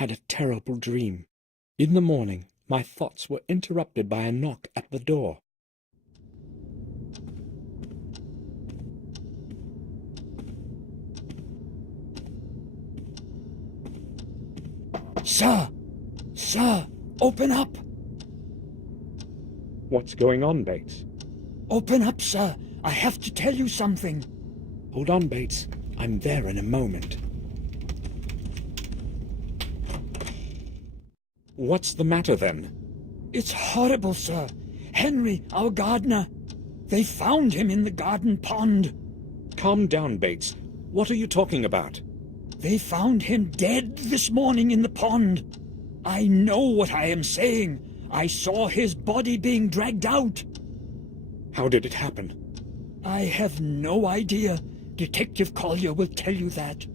had a terrible dream. In the morning, my thoughts were interrupted by a knock at the door. Sir! Sir! Open up! What's going on, Bates? Open up, sir! I have to tell you something. Hold on, Bates. I'm there in a moment. What's the matter, then? It's horrible, sir. Henry, our gardener. They found him in the garden pond. Calm down, Bates. What are you talking about? They found him dead this morning in the pond. I know what I am saying. I saw his body being dragged out. How did it happen? I have no idea. Detective Collier will tell you that.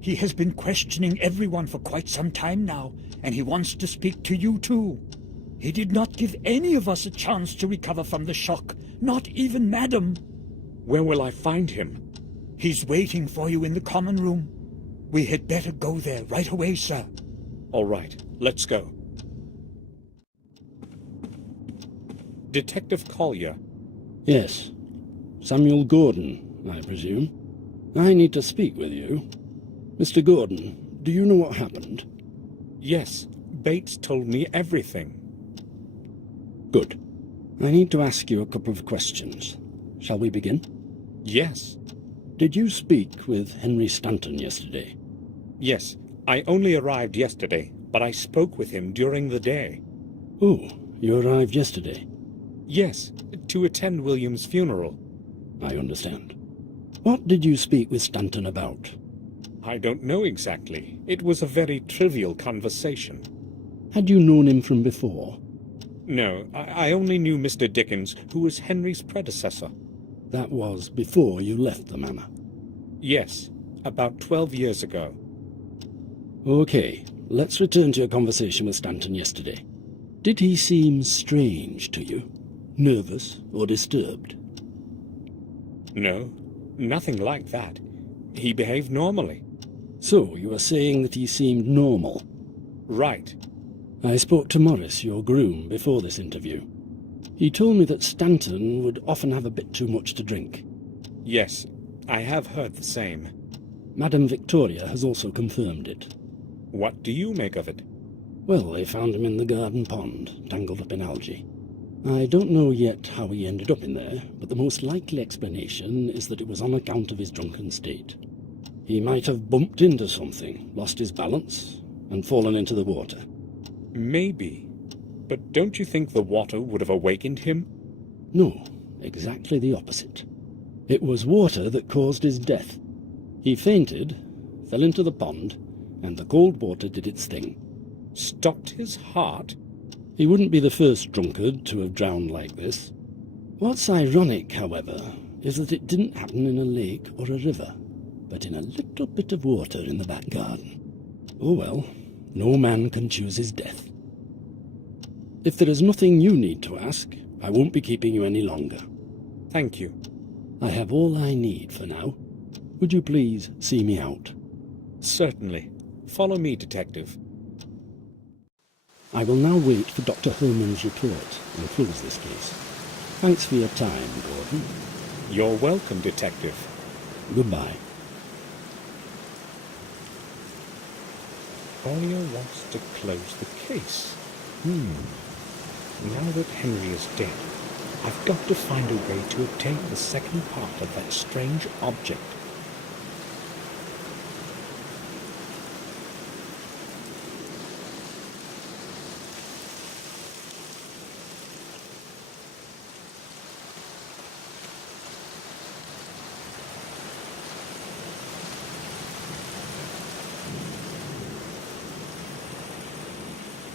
He has been questioning everyone for quite some time now, and he wants to speak to you too. He did not give any of us a chance to recover from the shock, not even Madam. Where will I find him? He's waiting for you in the common room. We had better go there right away, sir. All right, let's go. Detective Collier. Yes. Samuel Gordon, I presume. I need to speak with you. Mr. Gordon, do you know what happened? Yes, Bates told me everything. Good. I need to ask you a couple of questions. Shall we begin? Yes. Did you speak with Henry Stanton yesterday? Yes, I only arrived yesterday, but I spoke with him during the day. Oh, you arrived yesterday? Yes, to attend William's funeral. I understand. What did you speak with Stanton about? I don't know exactly. It was a very trivial conversation. Had you known him from before? No, I only knew Mr. Dickens, who was Henry's predecessor. That was before you left the manor? Yes, about 12 years ago. Okay, let's return to your conversation with Stanton yesterday. Did he seem strange to you? Nervous or disturbed? No, nothing like that. He behaved normally. So, you are saying that he seemed normal? Right. I spoke to Morris, your groom, before this interview. He told me that Stanton would often have a bit too much to drink. Yes, I have heard the same. Madame Victoria has also confirmed it. What do you make of it? Well, they found him in the garden pond, tangled up in algae. I don't know yet how he ended up in there, but the most likely explanation is that it was on account of his drunken state. He might have bumped into something, lost his balance, and fallen into the water. Maybe. But don't you think the water would have awakened him? No, exactly the opposite. It was water that caused his death. He fainted, fell into the pond, and the cold water did its thing. Stopped his heart? He wouldn't be the first drunkard to have drowned like this. What's ironic, however, is that it didn't happen in a lake or a river, but in a little bit of water in the back garden. Oh well, no man can choose his death. If there is nothing you need to ask, I won't be keeping you any longer. Thank you. I have all I need for now. Would you please see me out? Certainly. Follow me, Detective. I will now wait for Dr. Holman's report and close this case. Thanks for your time, Gordon. You're welcome, Detective. Goodbye. Collier wants to close the case. Now that Henry is dead, I've got to find a way to obtain the second part of that strange object.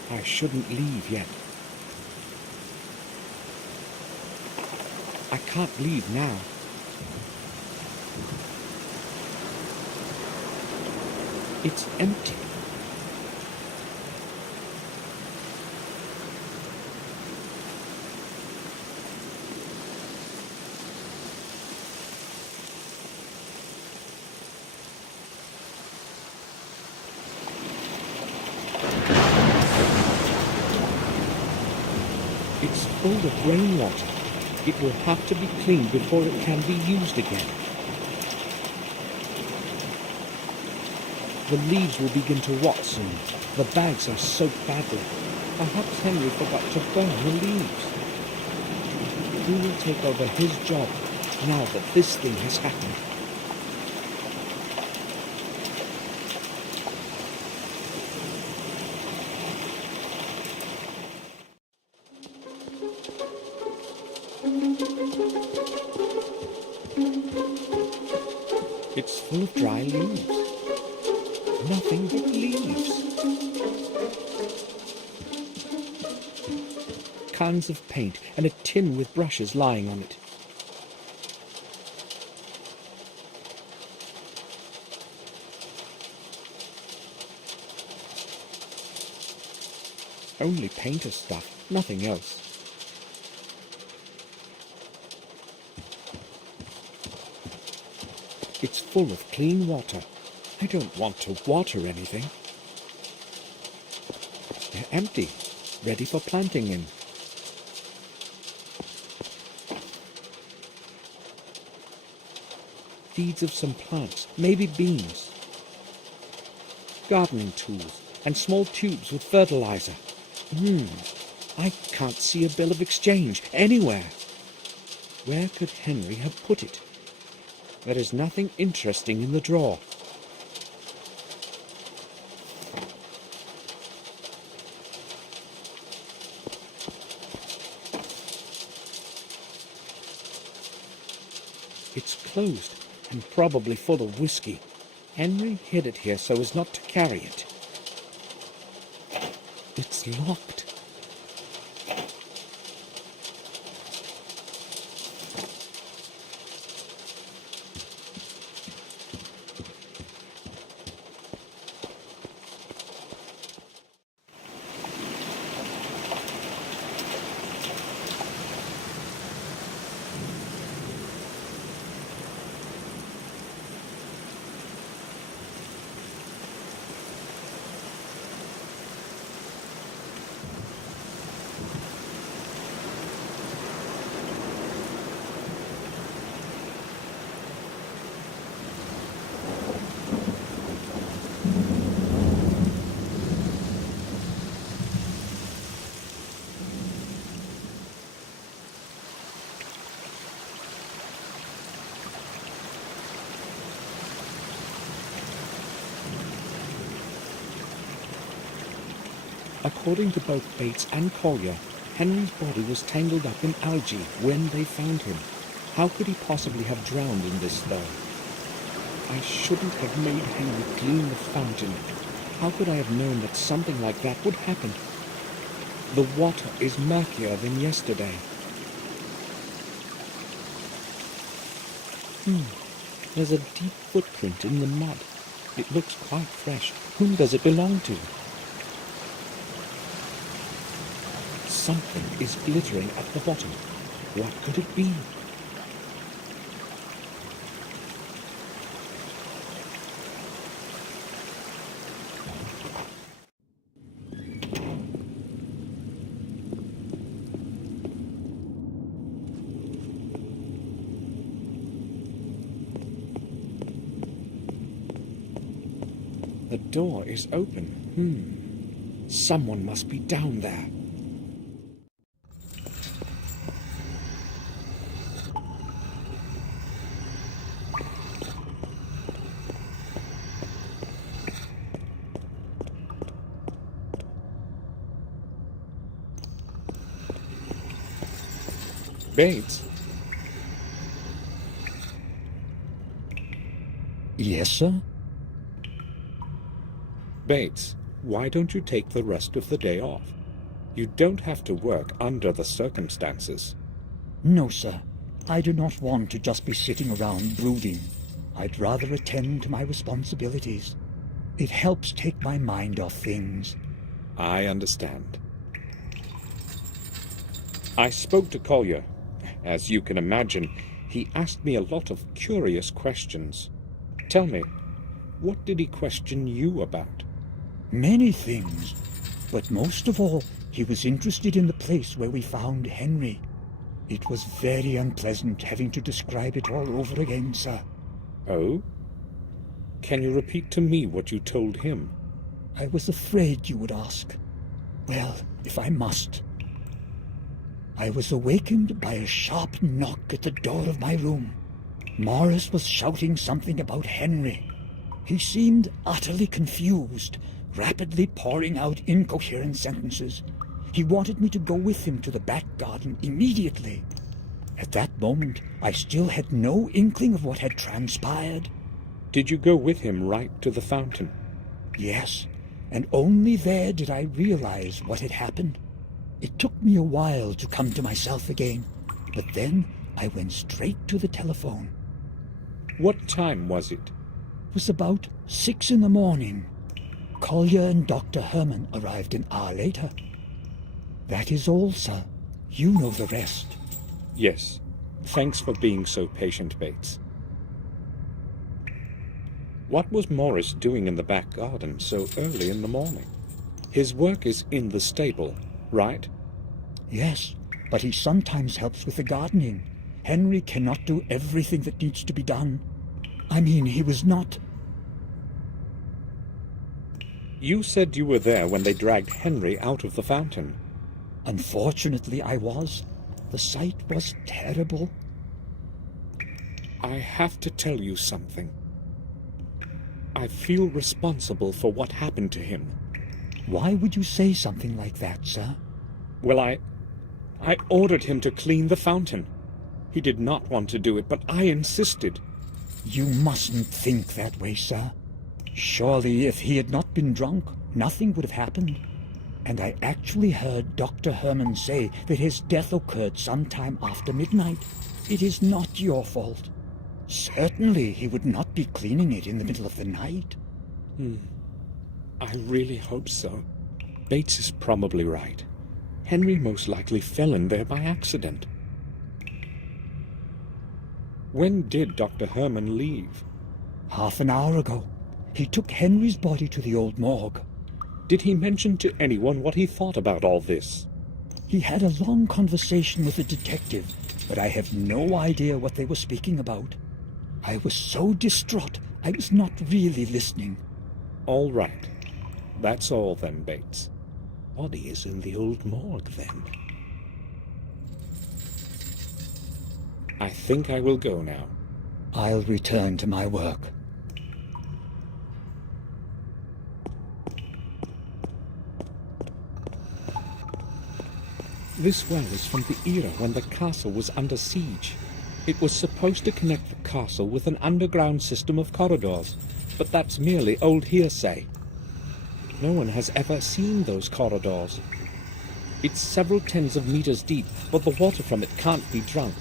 I shouldn't leave yet. I can't leave now. It's empty. It's full of rainwater. It will have to be cleaned before it can be used again. The leaves will begin to rot soon. The bags are soaked badly. Perhaps Henry forgot to burn the leaves. Who will take over his job now that this thing has happened? It's full of dry leaves. Nothing but leaves. Cans of paint and a tin with brushes lying on it. Only painter stuff, nothing else. It's full of clean water. I don't want to water anything. They're empty, ready for planting in. Seeds of some plants, maybe beans. Gardening tools and small tubes with fertilizer. I can't see a bill of exchange anywhere. Where could Henry have put it? There is nothing interesting in the drawer. It's closed and probably full of whiskey. Henry hid it here so as not to carry it. It's locked. According to both Bates and Collier, Henry's body was tangled up in algae when they found him. How could he possibly have drowned in this, though? I shouldn't have made Henry clean the fountain. How could I have known that something like that would happen? The water is murkier than yesterday. There's a deep footprint in the mud. It looks quite fresh. Whom does it belong to? Something is glittering at the bottom. What could it be? The door is open. Someone must be down there. Bates? Yes, sir? Bates, why don't you take the rest of the day off? You don't have to work under the circumstances. No, sir. I do not want to just be sitting around brooding. I'd rather attend to my responsibilities. It helps take my mind off things. I understand. I spoke to Collier. As you can imagine, he asked me a lot of curious questions. Tell me, what did he question you about? Many things. But most of all, He was interested in the place where we found Henry. It was very unpleasant having to describe it all over again, sir. Oh? Can you repeat to me what you told him? I was afraid you would ask. Well, if I must. I was awakened by a sharp knock at the door of my room. Morris was shouting something about Henry. He seemed utterly confused, rapidly pouring out incoherent sentences. He wanted me to go with him to the back garden immediately. At that moment, I still had no inkling of what had transpired. Did you go with him right to the fountain? Yes, and only there did I realize what had happened. It took me a while to come to myself again, but then I went straight to the telephone. What time was it? It was about 6 in the morning. Collier and Dr. Herman arrived an hour later. That is all, sir. You know the rest. Yes. Thanks for being so patient, Bates. What was Morris doing in the back garden so early in the morning? His work is in the stable, right? Yes, but he sometimes helps with the gardening. Henry cannot do everything that needs to be done. I mean, he was not... You said you were there when they dragged Henry out of the fountain. Unfortunately, I was. The sight was terrible. I have to tell you something. I feel responsible for what happened to him. Why would you say something like that, sir? Well, I ordered him to clean the fountain. He did not want to do it, but I insisted. You mustn't think that way, sir. Surely, if he had not been drunk, nothing would have happened. And I actually heard Dr. Herman say that his death occurred sometime after midnight. It is not your fault. Certainly, he would not be cleaning it in the middle of the night. I really hope so. Bates is probably right. Henry most likely fell in there by accident. When did Dr. Herman leave? Half an hour ago. He took Henry's body to the old morgue. Did he mention to anyone what he thought about all this? He had a long conversation with a detective, but I have no idea what they were speaking about. I was so distraught, I was not really listening. All right. That's all then, Bates. Body is in the old morgue then. I think I will go now. I'll return to my work. This well is from the era when the castle was under siege. It was supposed to connect the castle with an underground system of corridors, but that's merely old hearsay. No one has ever seen those corridors. It's several tens of meters deep, but the water from it can't be drunk.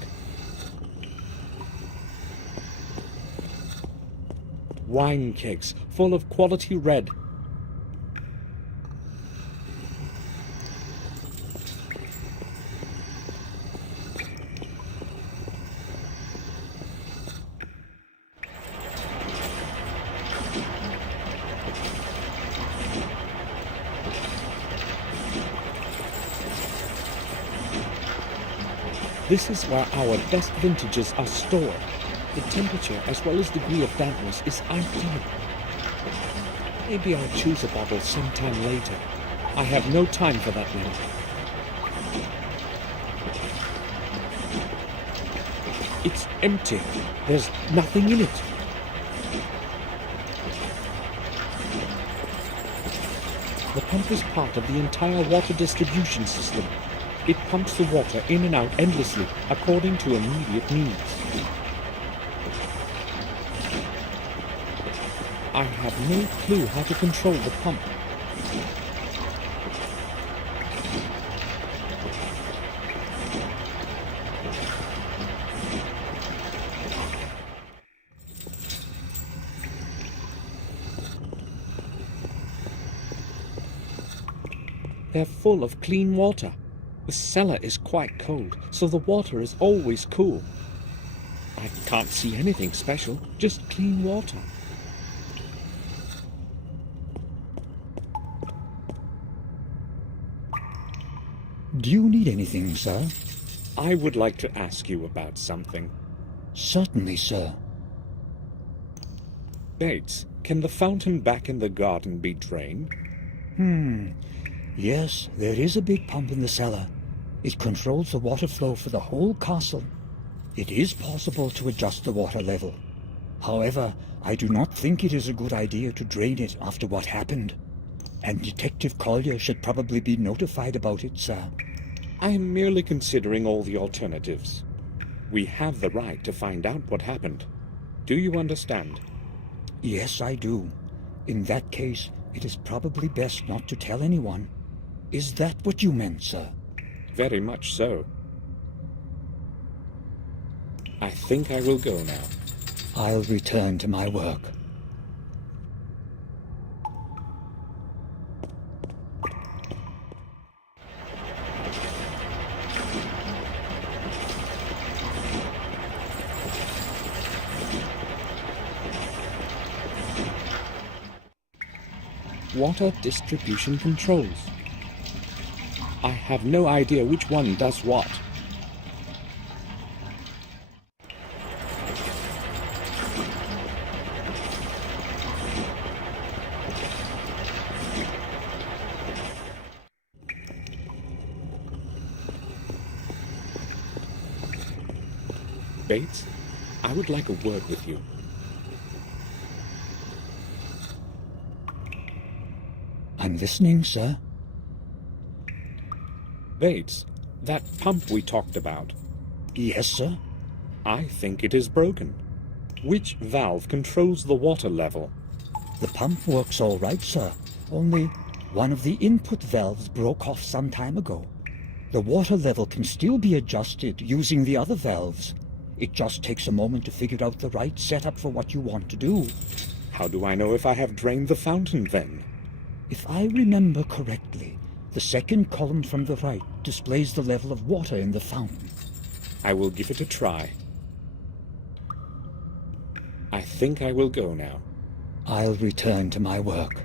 Wine kegs full of quality red. This is where our best vintages are stored. The temperature as well as degree of dampness is ideal. Maybe I'll choose a bottle sometime later. I have no time for that now. It's empty. There's nothing in it. The pump is part of the entire water distribution system. It pumps the water in and out endlessly according to immediate needs. I have no clue how to control the pump. They're full of clean water. The cellar is quite cold, so the water is always cool. I can't see anything special, just clean water. Do you need anything, sir? I would like to ask you about something. Certainly, sir. Bates, can the fountain back in the garden be drained? Yes, there is a big pump in the cellar. It controls the water flow for the whole castle. It is possible to adjust the water level. However, I do not think it is a good idea to drain it after what happened. And Detective Collier should probably be notified about it, sir. I am merely considering all the alternatives. We have the right to find out what happened. Do you understand? Yes, I do. In that case, it is probably best not to tell anyone. Is that what you meant, sir? Very much so. I think I will go now. I'll return to my work. Water distribution controls. I have no idea which one does what. Bates, I would like a word with you. I'm listening, sir. Bates, that pump we talked about, Yes, sir. I think it is broken. Which valve controls the water level? The pump works all right, sir. Only one of the input valves broke off some time ago. The water level can still be adjusted using the other valves. It just takes a moment to figure out the right setup for what you want to do. How do I know if I have drained the fountain then? If I remember correctly, the second column from the right displays the level of water in the fountain. I will give it a try. I think I will go now. I'll return to my work.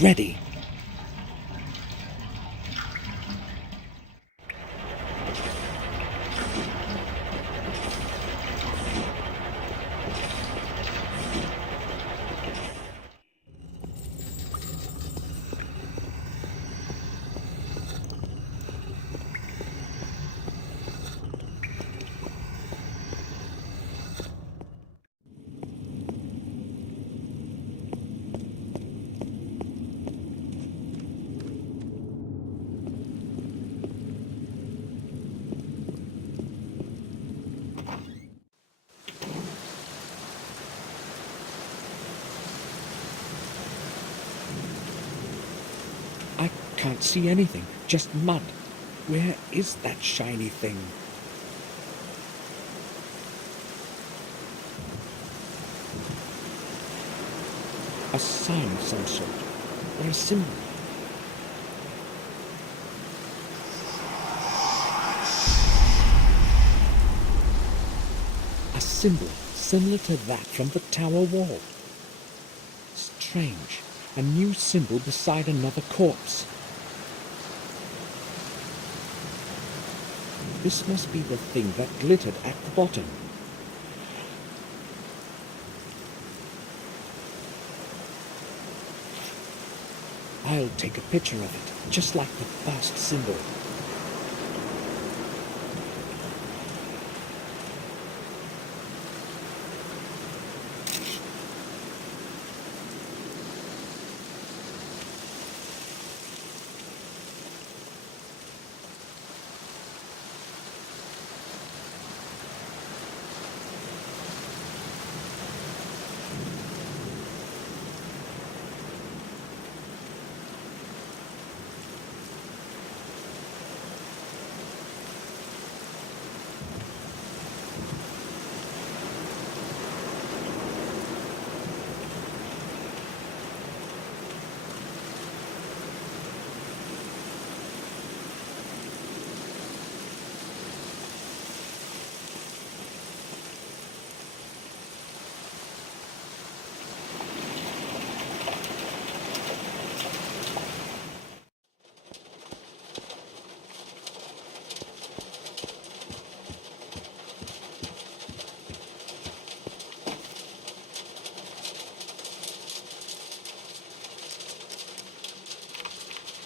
Ready. I can't see anything, just mud. Where is that shiny thing? A sign of some sort, or a symbol. A symbol similar to that from the tower wall. Strange. A new symbol beside another corpse. This must be the thing that glittered at the bottom. I'll take a picture of it, just like the first symbol.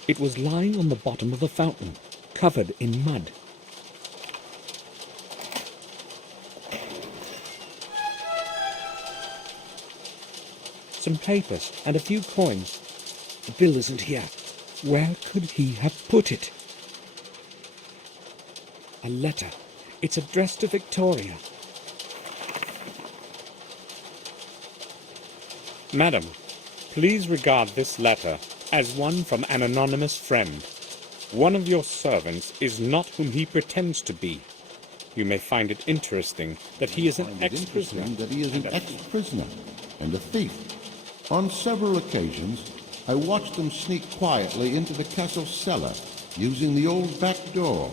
It was lying on the bottom of the fountain, covered in mud. Some papers and a few coins. The bill isn't here. Where could he have put it? A letter. It's addressed to Victoria. Madam, please regard this letter as one from an anonymous friend. One of your servants is not whom he pretends to be. You may find it interesting that he is an ex-prisoner. And a thief. On several occasions, I watched them sneak quietly into the castle cellar, using the old back door.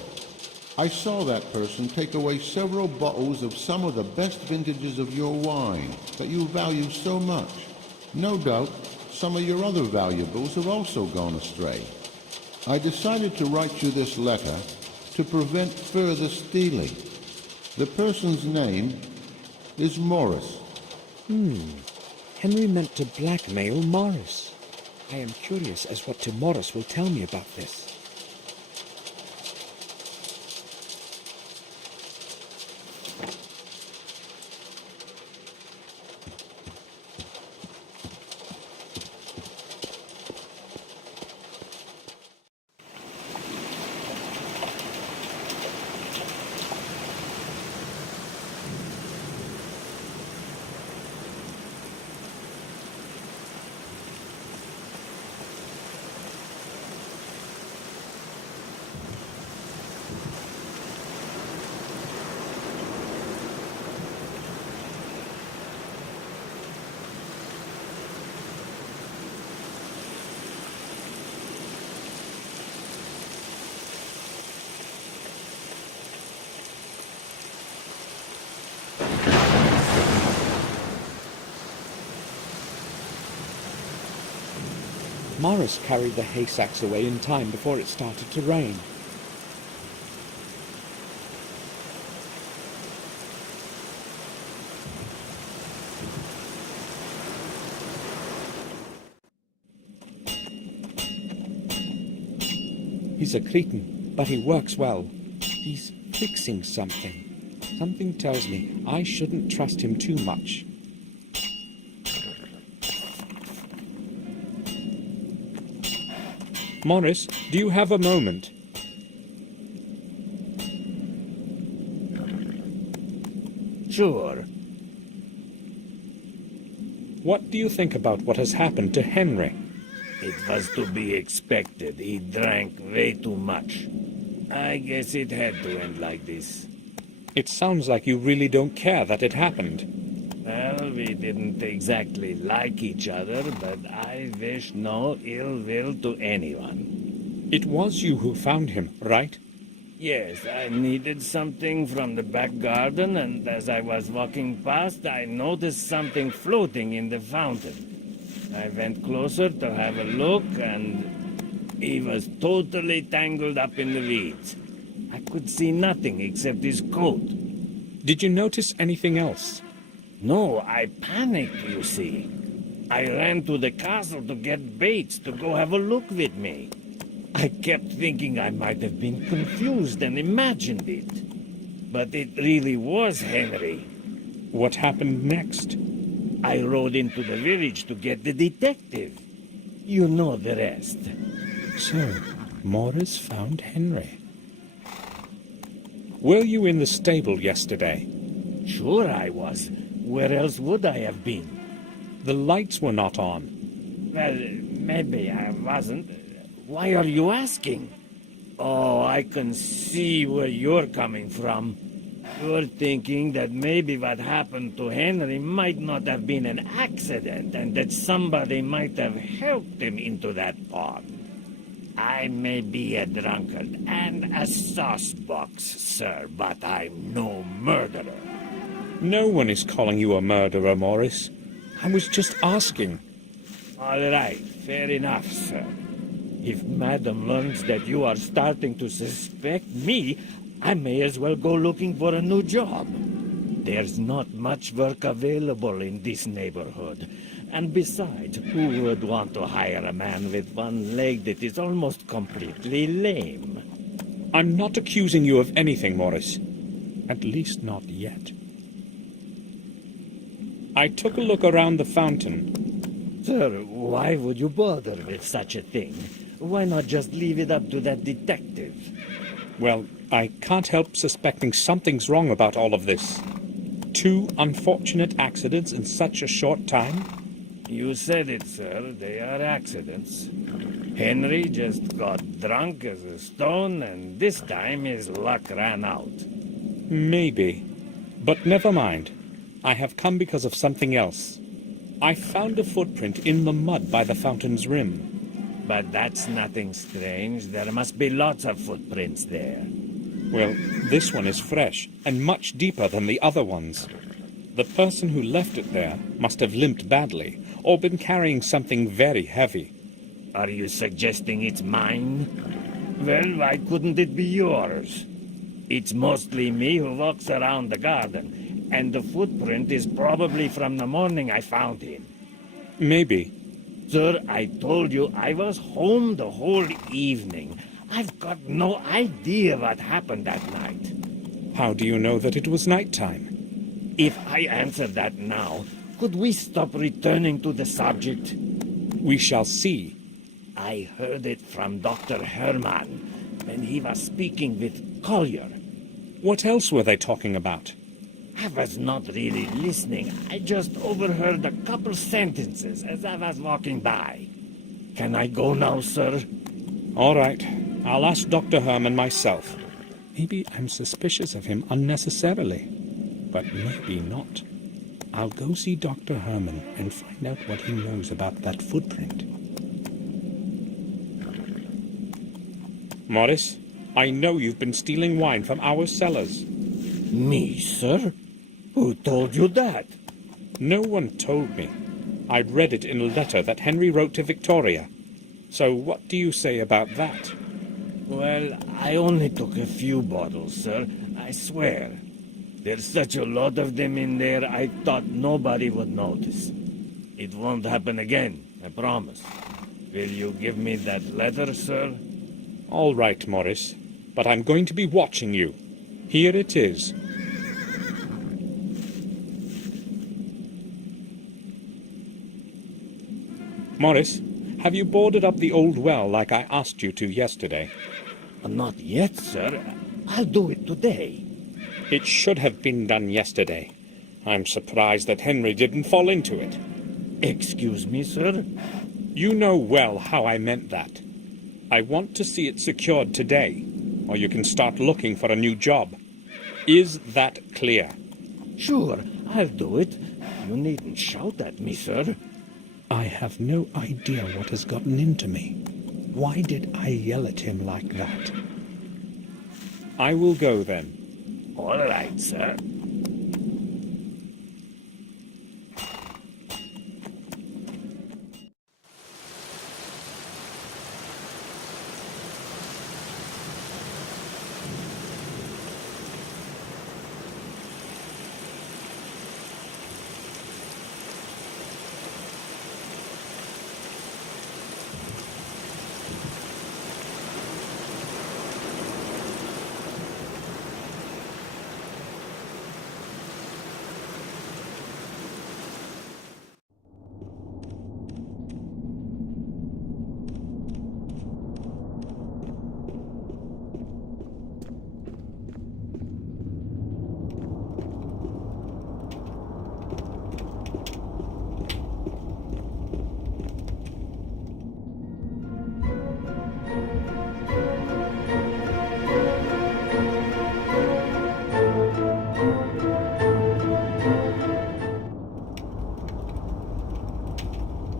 I saw that person take away several bottles of some of the best vintages of your wine that you value so much. No doubt, some of your other valuables have also gone astray. I decided to write you this letter to prevent further stealing. The person's name is Morris. Henry meant to blackmail Morris. I am curious as what Morris will tell me about this. Morris carried the hay sacks away in time before it started to rain. He's a cretin, but he works well. He's fixing something. Something tells me I shouldn't trust him too much. Morris, do you have a moment? Sure. What do you think about what has happened to Henry? It was to be expected. He drank way too much. I guess it had to end like this. It sounds like you really don't care that it happened. Well, we didn't exactly like each other, but I wish no ill will to anyone. It was you who found him, right? Yes, I needed something from the back garden, and as I was walking past, I noticed something floating in the fountain. I went closer to have a look, and he was totally tangled up in the weeds. I could see nothing except his coat. Did you notice anything else? No, I panicked, you see. I ran to the castle to get Bates to go have a look with me. I kept thinking I might have been confused and imagined it. But it really was Henry. What happened next? I rode into the village to get the detective. You know the rest. So, Morris found Henry. Were you in the stable yesterday? Sure I was. Where else would I have been? The lights were not on. Well, maybe I wasn't. Why are you asking? Oh, I can see where you're coming from. You're thinking that maybe what happened to Henry might not have been an accident, and that somebody might have helped him into that pond. I may be a drunkard and a saucebox, sir, but I'm no murderer. No one is calling you a murderer, Morris. I was just asking. All right, fair enough, sir. If Madam learns that you are starting to suspect me, I may as well go looking for a new job. There's not much work available in this neighborhood, And besides, who would want to hire a man with one leg that is almost completely lame? I'm not accusing you of anything, Morris. At least not yet. I took a look around the fountain. Sir, why would you bother with such a thing? Why not just leave it up to that detective? Well, I can't help suspecting something's wrong about all of this. 2 unfortunate accidents in such a short time? You said it, sir. They are accidents. Henry just got drunk as a stone, and this time his luck ran out. Maybe. But never mind. I have come because of something else. I found a footprint in the mud by the fountain's rim. But that's nothing strange. There must be lots of footprints there. Well, this one is fresh and much deeper than the other ones. The person who left it there must have limped badly or been carrying something very heavy. Are you suggesting it's mine? Well, why couldn't it be yours? It's mostly me who walks around the garden, and the footprint is probably from the morning I found him. Maybe. Sir, I told you I was home the whole evening. I've got no idea what happened that night. How do you know that it was nighttime? If I answer that now, could we stop returning to the subject? We shall see. I heard it from Dr. Herman, and he was speaking with Collier. What else were they talking about? I was not really listening. I just overheard a couple sentences as I was walking by. Can I go now, sir? All right. I'll ask Dr. Herman myself. Maybe I'm suspicious of him unnecessarily, but maybe not. I'll go see Dr. Herman and find out what he knows about that footprint. Morris, I know you've been stealing wine from our cellars. Me, sir? Who told you that? No one told me. I'd read it in a letter that Henry wrote to Victoria. So what do you say about that? Well, I only took a few bottles, sir. I swear. There's such a lot of them in there, I thought nobody would notice. It won't happen again, I promise. Will you give me that letter, sir? All right, Morris. But I'm going to be watching you. Here it is. Morris, have you boarded up the old well like I asked you to yesterday? Not yet, sir. I'll do it today. It should have been done yesterday. I'm surprised that Henry didn't fall into it. Excuse me, sir? You know well how I meant that. I want to see it secured today, or you can start looking for a new job. Is that clear? Sure, I'll do it. You needn't shout at me, sir. I have no idea what has gotten into me. Why did I yell at him like that? I will go then. All right, sir.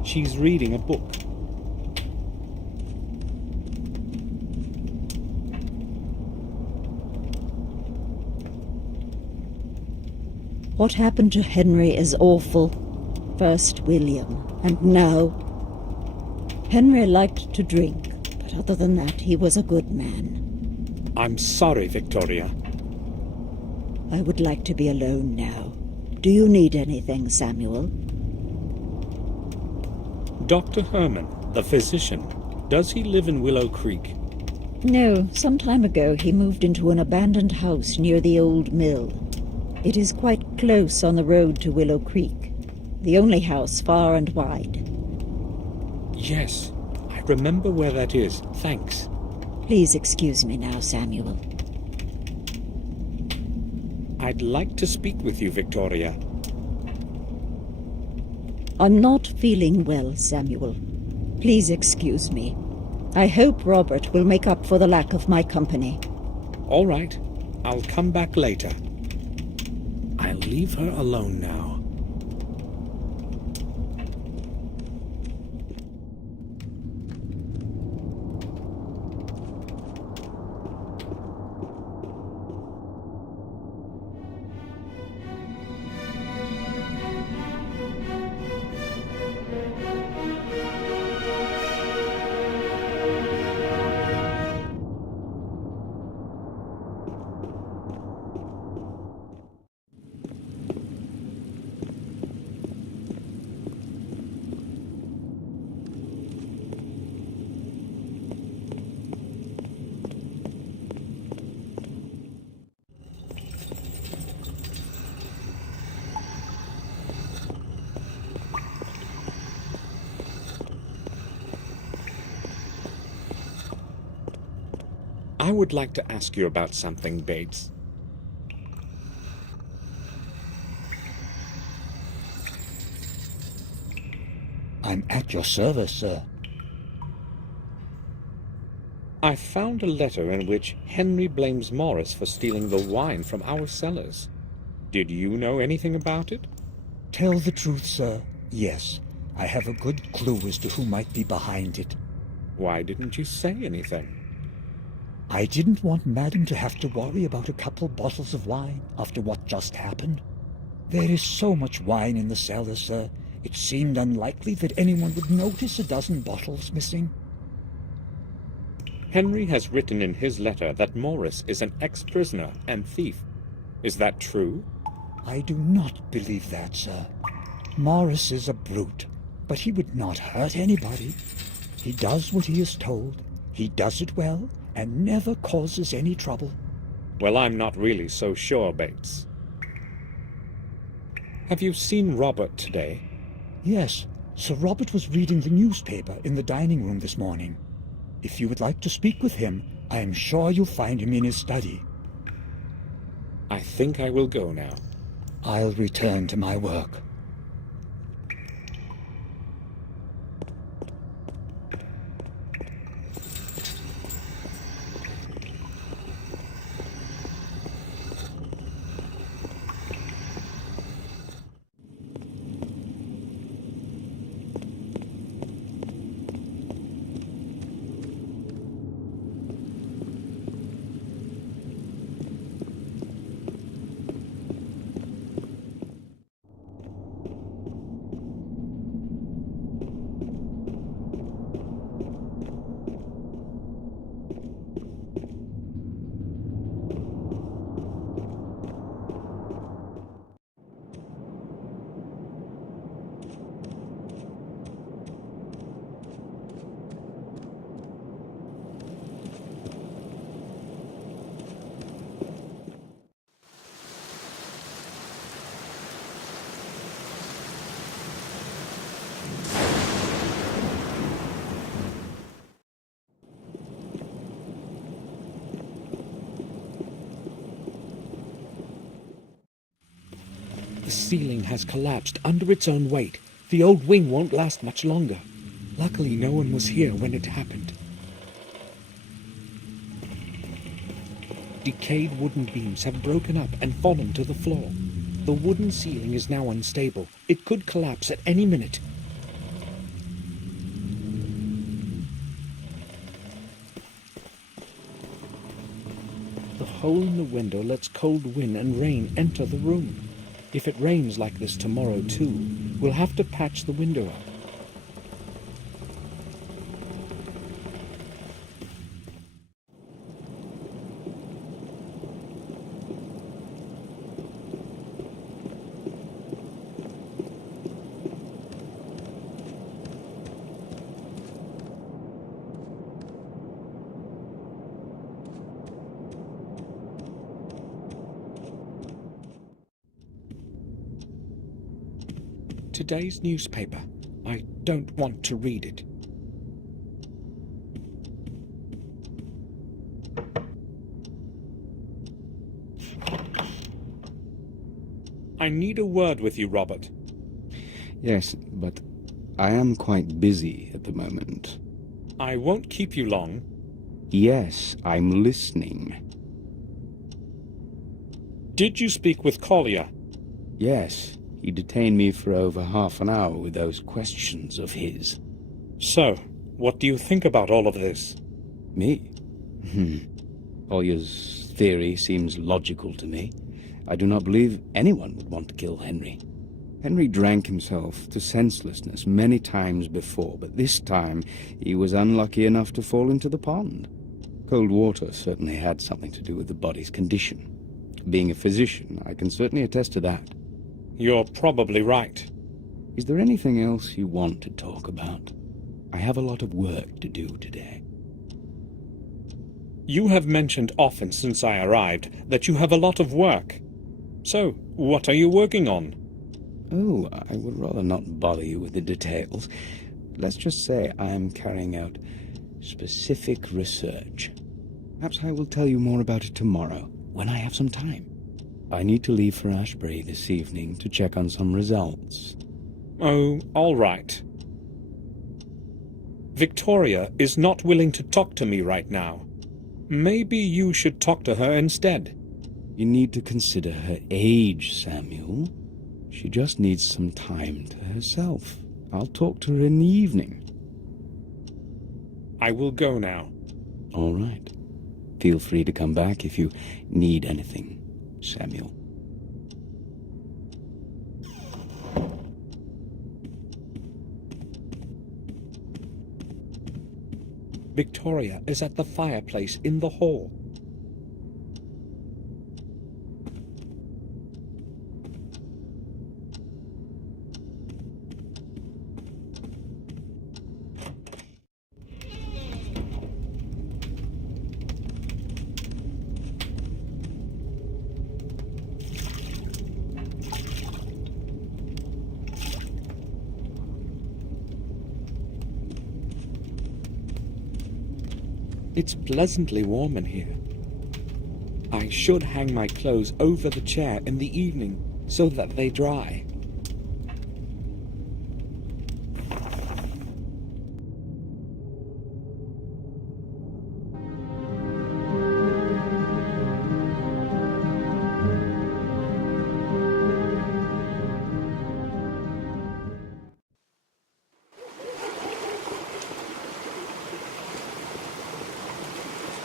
She's reading a book. What happened to Henry is awful. First William, and now... Henry liked to drink, but other than that, he was a good man. I'm sorry, Victoria. I would like to be alone now. Do you need anything, Samuel? Dr. Herman, the physician, does he live in Willowcreek? No, some time ago he moved into an abandoned house near the old mill. It is quite close on the road to Willowcreek, the only house far and wide. Yes, I remember where that is. Thanks. Please excuse me now, Samuel. I'd like to speak with you, Victoria. I'm not feeling well, Samuel. Please excuse me. I hope Robert will make up for the lack of my company. All right, I'll come back later. I'll leave her alone now. I would like to ask you about something, Bates. I'm at your service, sir. I found a letter in which Henry blames Morris for stealing the wine from our cellars. Did you know anything about it? Tell the truth, sir. Yes, I have a good clue as to who might be behind it. Why didn't you say anything? I didn't want Madam to have to worry about a couple bottles of wine after what just happened. There is so much wine in the cellar, sir. It seemed unlikely that anyone would notice a dozen bottles missing. Henry has written in his letter that Morris is an ex-prisoner and thief. Is that true? I do not believe that, sir. Morris is a brute, but he would not hurt anybody. He does what he is told. He does it well, and never causes any trouble. Well, I'm not really so sure, Bates. Have you seen Robert today? Yes, Sir Robert was reading the newspaper in the dining room this morning. If you would like to speak with him, I am sure you'll find him in his study. I think I will go now. I'll return to my work. The ceiling has collapsed under its own weight. The old wing won't last much longer. Luckily, no one was here when it happened. Decayed wooden beams have broken up and fallen to the floor. The wooden ceiling is now unstable. It could collapse at any minute. The hole in the window lets cold wind and rain enter the room. If it rains like this tomorrow too, we'll have to patch the window up. Today's newspaper. I don't want to read it. I need a word with you, Robert. Yes, but I am quite busy at the moment. I won't keep you long. Yes, I'm listening. Did you speak with Collier? Yes, he detained me for over half an hour with those questions of his. So, what do you think about all of this? Me? Collier's theory seems logical to me. I do not believe anyone would want to kill Henry. Henry drank himself to senselessness many times before, but this time he was unlucky enough to fall into the pond. Cold water certainly had something to do with the body's condition. Being a physician, I can certainly attest to that. You're probably right. Is there anything else you want to talk about? I have a lot of work to do today. You have mentioned often since I arrived that you have a lot of work. So, what are you working on? Oh, I would rather not bother you with the details. Let's just say I am carrying out specific research. Perhaps I will tell you more about it tomorrow, when I have some time. I need to leave for Ashbury this evening to check on some results. Oh, all right. Victoria is not willing to talk to me right now. Maybe you should talk to her instead. You need to consider her age, Samuel. She just needs some time to herself. I'll talk to her in the evening. I will go now. All right. Feel free to come back if you need anything, Samuel. Victoria is at the fireplace in the hall. It's pleasantly warm in here. I should hang my clothes over the chair in the evening so that they dry.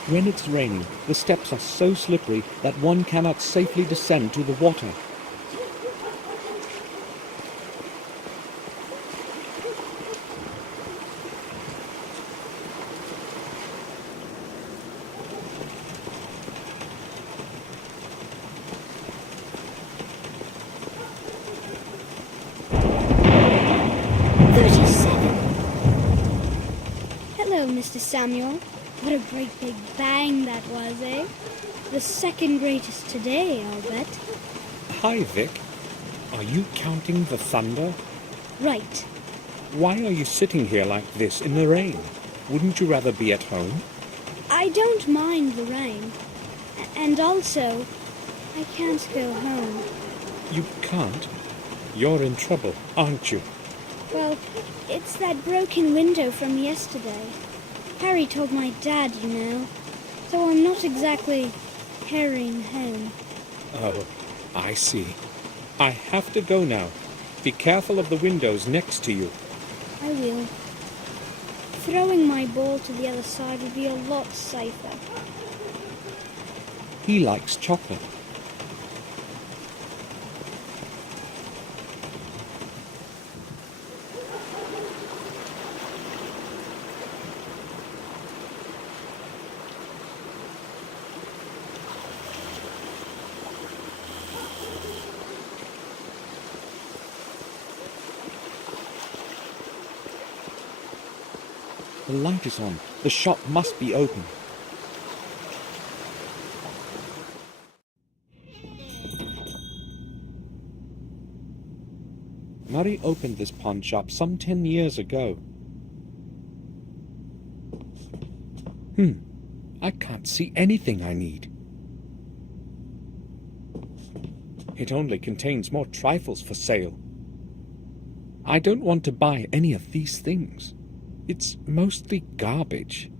When it's raining, the steps are so slippery that one cannot safely descend to the water. Hello, Mr. Samuel. What a great big bang that was, eh? The second greatest today, I'll bet. Hi, Vic. Are you counting the thunder? Right. Why are you sitting here like this in the rain? Wouldn't you rather be at home? I don't mind the rain. And also, I can't go home. You can't? You're in trouble, aren't you? Well, it's that broken window from yesterday. Harry told my dad, you know. So I'm not exactly hurrying home. Oh, I see. I have to go now. Be careful of the windows next to you. I will. Throwing my ball to the other side would be a lot safer. He likes chocolate. The light is on. The shop must be open. Murray opened this pawn shop some 10 years ago. I can't see anything I need. It only contains more trifles for sale. I don't want to buy any of these things. It's mostly garbage.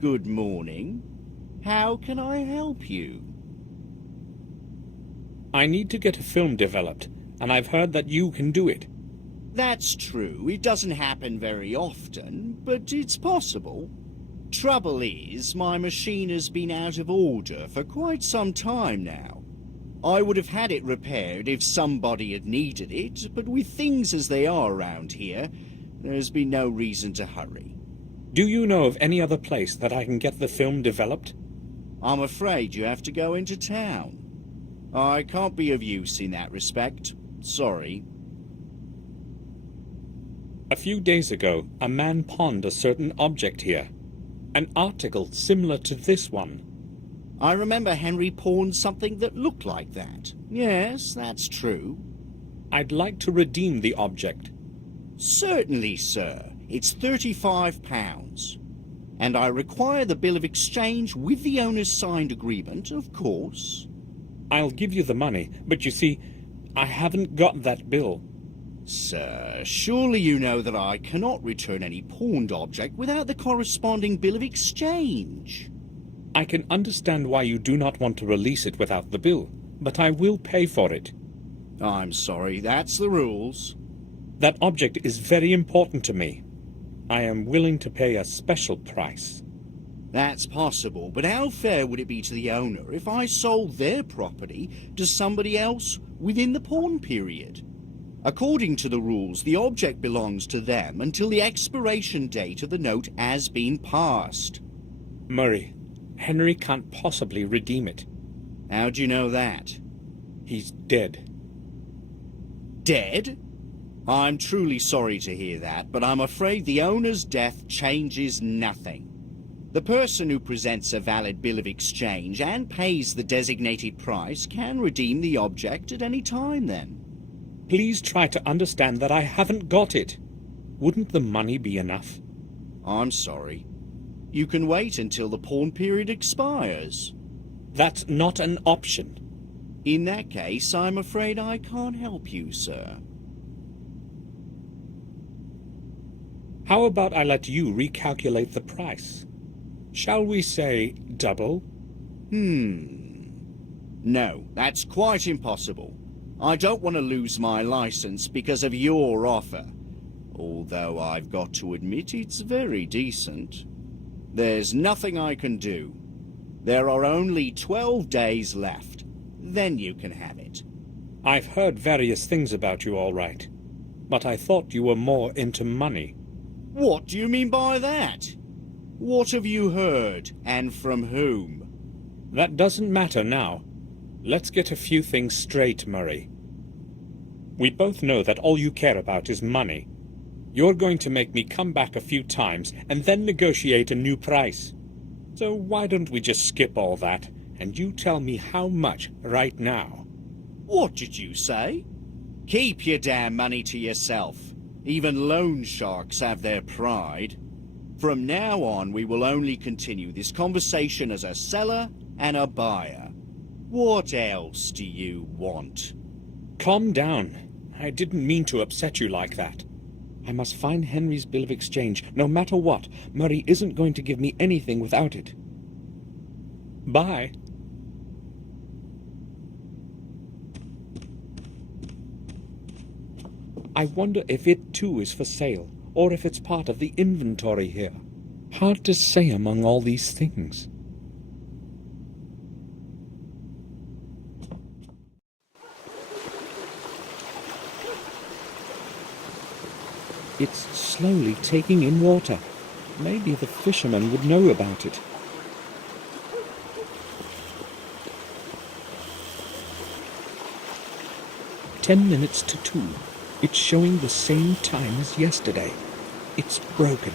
Good morning. How can I help you? I need to get a film developed, and I've heard that you can do it. That's true. It doesn't happen very often, but it's possible. Trouble is, my machine has been out of order for quite some time now. I would have had it repaired if somebody had needed it, but with things as they are around here, there's been no reason to hurry. Do you know of any other place that I can get the film developed? I'm afraid you have to go into town. I can't be of use in that respect. Sorry. A few days ago, a man pawned a certain object here. An article similar to this one. I remember Henry pawned something that looked like that. Yes, that's true. I'd like to redeem the object. Certainly, sir. It's £35. And I require the bill of exchange with the owner's signed agreement, of course. I'll give you the money, but you see, I haven't got that bill. Sir, surely you know that I cannot return any pawned object without the corresponding bill of exchange. I can understand why you do not want to release it without the bill, but I will pay for it. I'm sorry, that's the rules. That object is very important to me. I am willing to pay a special price. That's possible, but how fair would it be to the owner if I sold their property to somebody else within the pawn period? According to the rules, the object belongs to them until the expiration date of the note has been passed. Murray, Henry can't possibly redeem it. How do you know that? He's dead. Dead? I'm truly sorry to hear that, but I'm afraid the owner's death changes nothing. The person who presents a valid bill of exchange and pays the designated price can redeem the object at any time then. Please try to understand that I haven't got it. Wouldn't the money be enough? I'm sorry. You can wait until the pawn period expires. That's not an option. In that case, I'm afraid I can't help you, sir. How about I let you recalculate the price? Shall we say double? No, that's quite impossible. I don't want to lose my license because of your offer. Although I've got to admit it's very decent. There's nothing I can do. There are only 12 days left. Then you can have it. I've heard various things about you, all right. But I thought you were more into money. What do you mean by that? What have you heard, and from whom? That doesn't matter now. Let's get a few things straight, Murray. We both know that all you care about is money. You're going to make me come back a few times and then negotiate a new price. So why don't we just skip all that, and you tell me how much right now? What did you say? Keep your damn money to yourself. Even loan sharks have their pride. From now on, we will only continue this conversation as a seller and a buyer. What else do you want? Calm down. I didn't mean to upset you like that. I must find Henry's bill of exchange, no matter what. Murray isn't going to give me anything without it. Bye. I wonder if it too is for sale, or if it's part of the inventory here. Hard to say among all these things. It's slowly taking in water. Maybe the fishermen would know about it. "10 minutes to 2. It's showing the same time as yesterday. It's broken.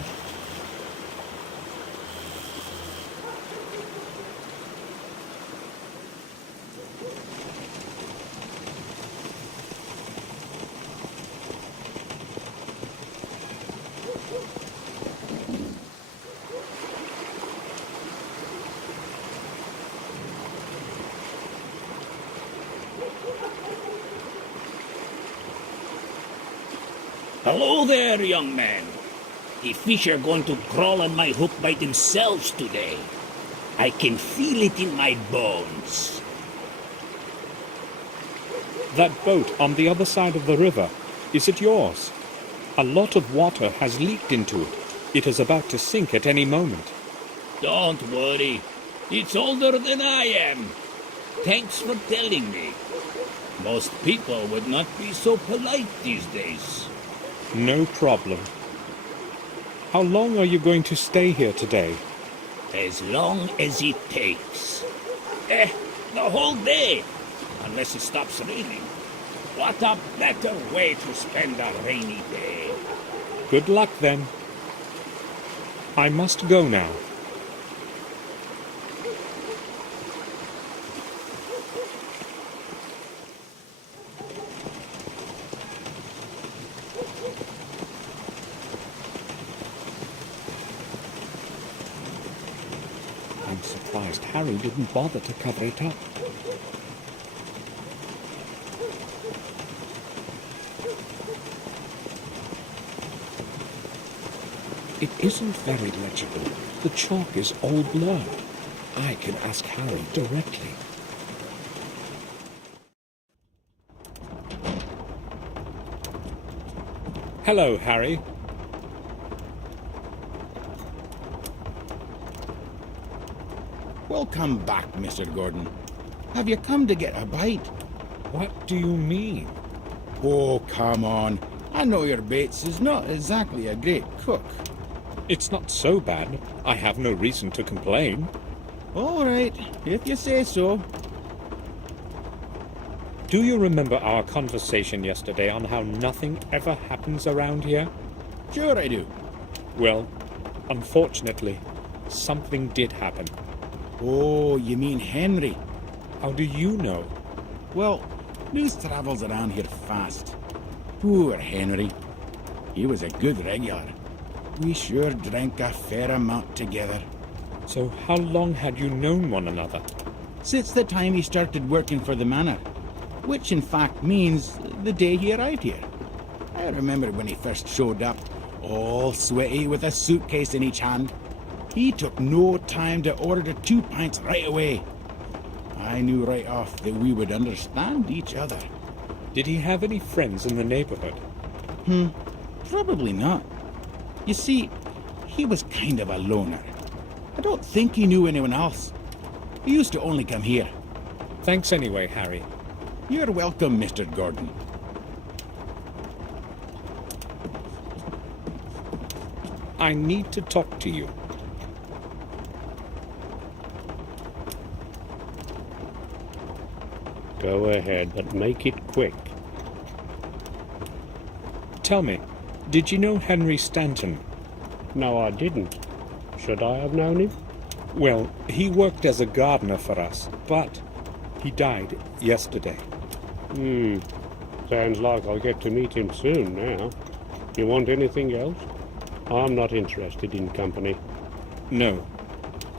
Hello there, young man. The fish are going to crawl on my hook by themselves today. I can feel it in my bones. That boat on the other side of the river, is it yours? A lot of water has leaked into it. It is about to sink at any moment. Don't worry. It's older than I am. Thanks for telling me. Most people would not be so polite these days. No problem. How long are you going to stay here today? As long as it takes. The whole day. Unless it stops raining. What a better way to spend a rainy day. Good luck then. I must go now. I'm surprised Harry didn't bother to cover it up. It isn't very legible. The chalk is all blurred. I can ask Harry directly. Hello, Harry. Welcome back, Mr. Gordon. Have you come to get a bite? What do you mean? Oh, come on. I know your Bates is not exactly a great cook. It's not so bad. I have no reason to complain. All right, if you say so. Do you remember our conversation yesterday on how nothing ever happens around here? Sure I do. Well, unfortunately, something did happen. Oh, you mean Henry? How do you know? Well, news travels around here fast. Poor Henry. He was a good regular. We sure drank a fair amount together. So how long had you known one another? Since the time he started working for the manor. Which in fact means the day he arrived here. I remember when he first showed up, all sweaty with a suitcase in each hand. He took no time to order 2 pints right away. I knew right off that we would understand each other. Did he have any friends in the neighborhood? Probably not. You see, he was kind of a loner. I don't think he knew anyone else. He used to only come here. Thanks anyway, Harry. You're welcome, Mr. Gordon. I need to talk to you. Go ahead, but make it quick. Tell me, did you know Henry Stanton? No, I didn't. Should I have known him? Well, he worked as a gardener for us, but he died yesterday. Sounds like I'll get to meet him soon now. You want anything else? I'm not interested in company. No,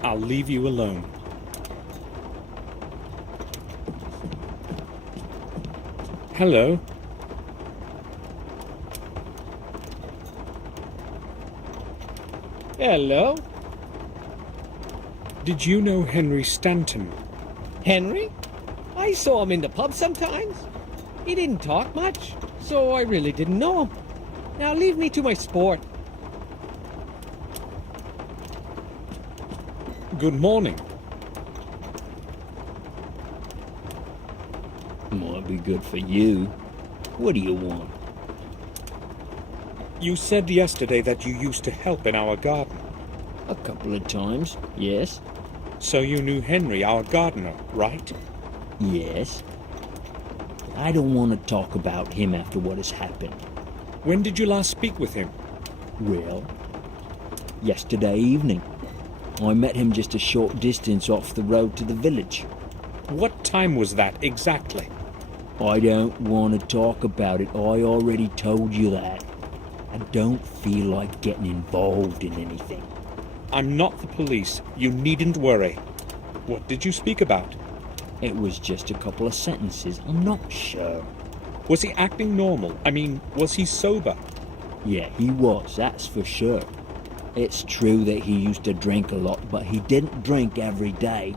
I'll leave you alone. Hello. Hello? Did you know Henry Stanton? Henry? I saw him in the pub sometimes. He didn't talk much, so I really didn't know him. Now leave me to my sport. Good morning. Might be good for you. What do you want? You said yesterday that you used to help in our garden. A couple of times, yes. So you knew Henry, our gardener, right? Yes. I don't want to talk about him after what has happened. When did you last speak with him? Well, yesterday evening. I met him just a short distance off the road to the village. What time was that exactly? I don't want to talk about it. I already told you that. I don't feel like getting involved in anything. I'm not the police. You needn't worry. What did you speak about? It was just a couple of sentences. I'm not sure. Was he acting normal? I mean, was he sober? Yeah, he was, that's for sure. It's true that he used to drink a lot, but he didn't drink every day.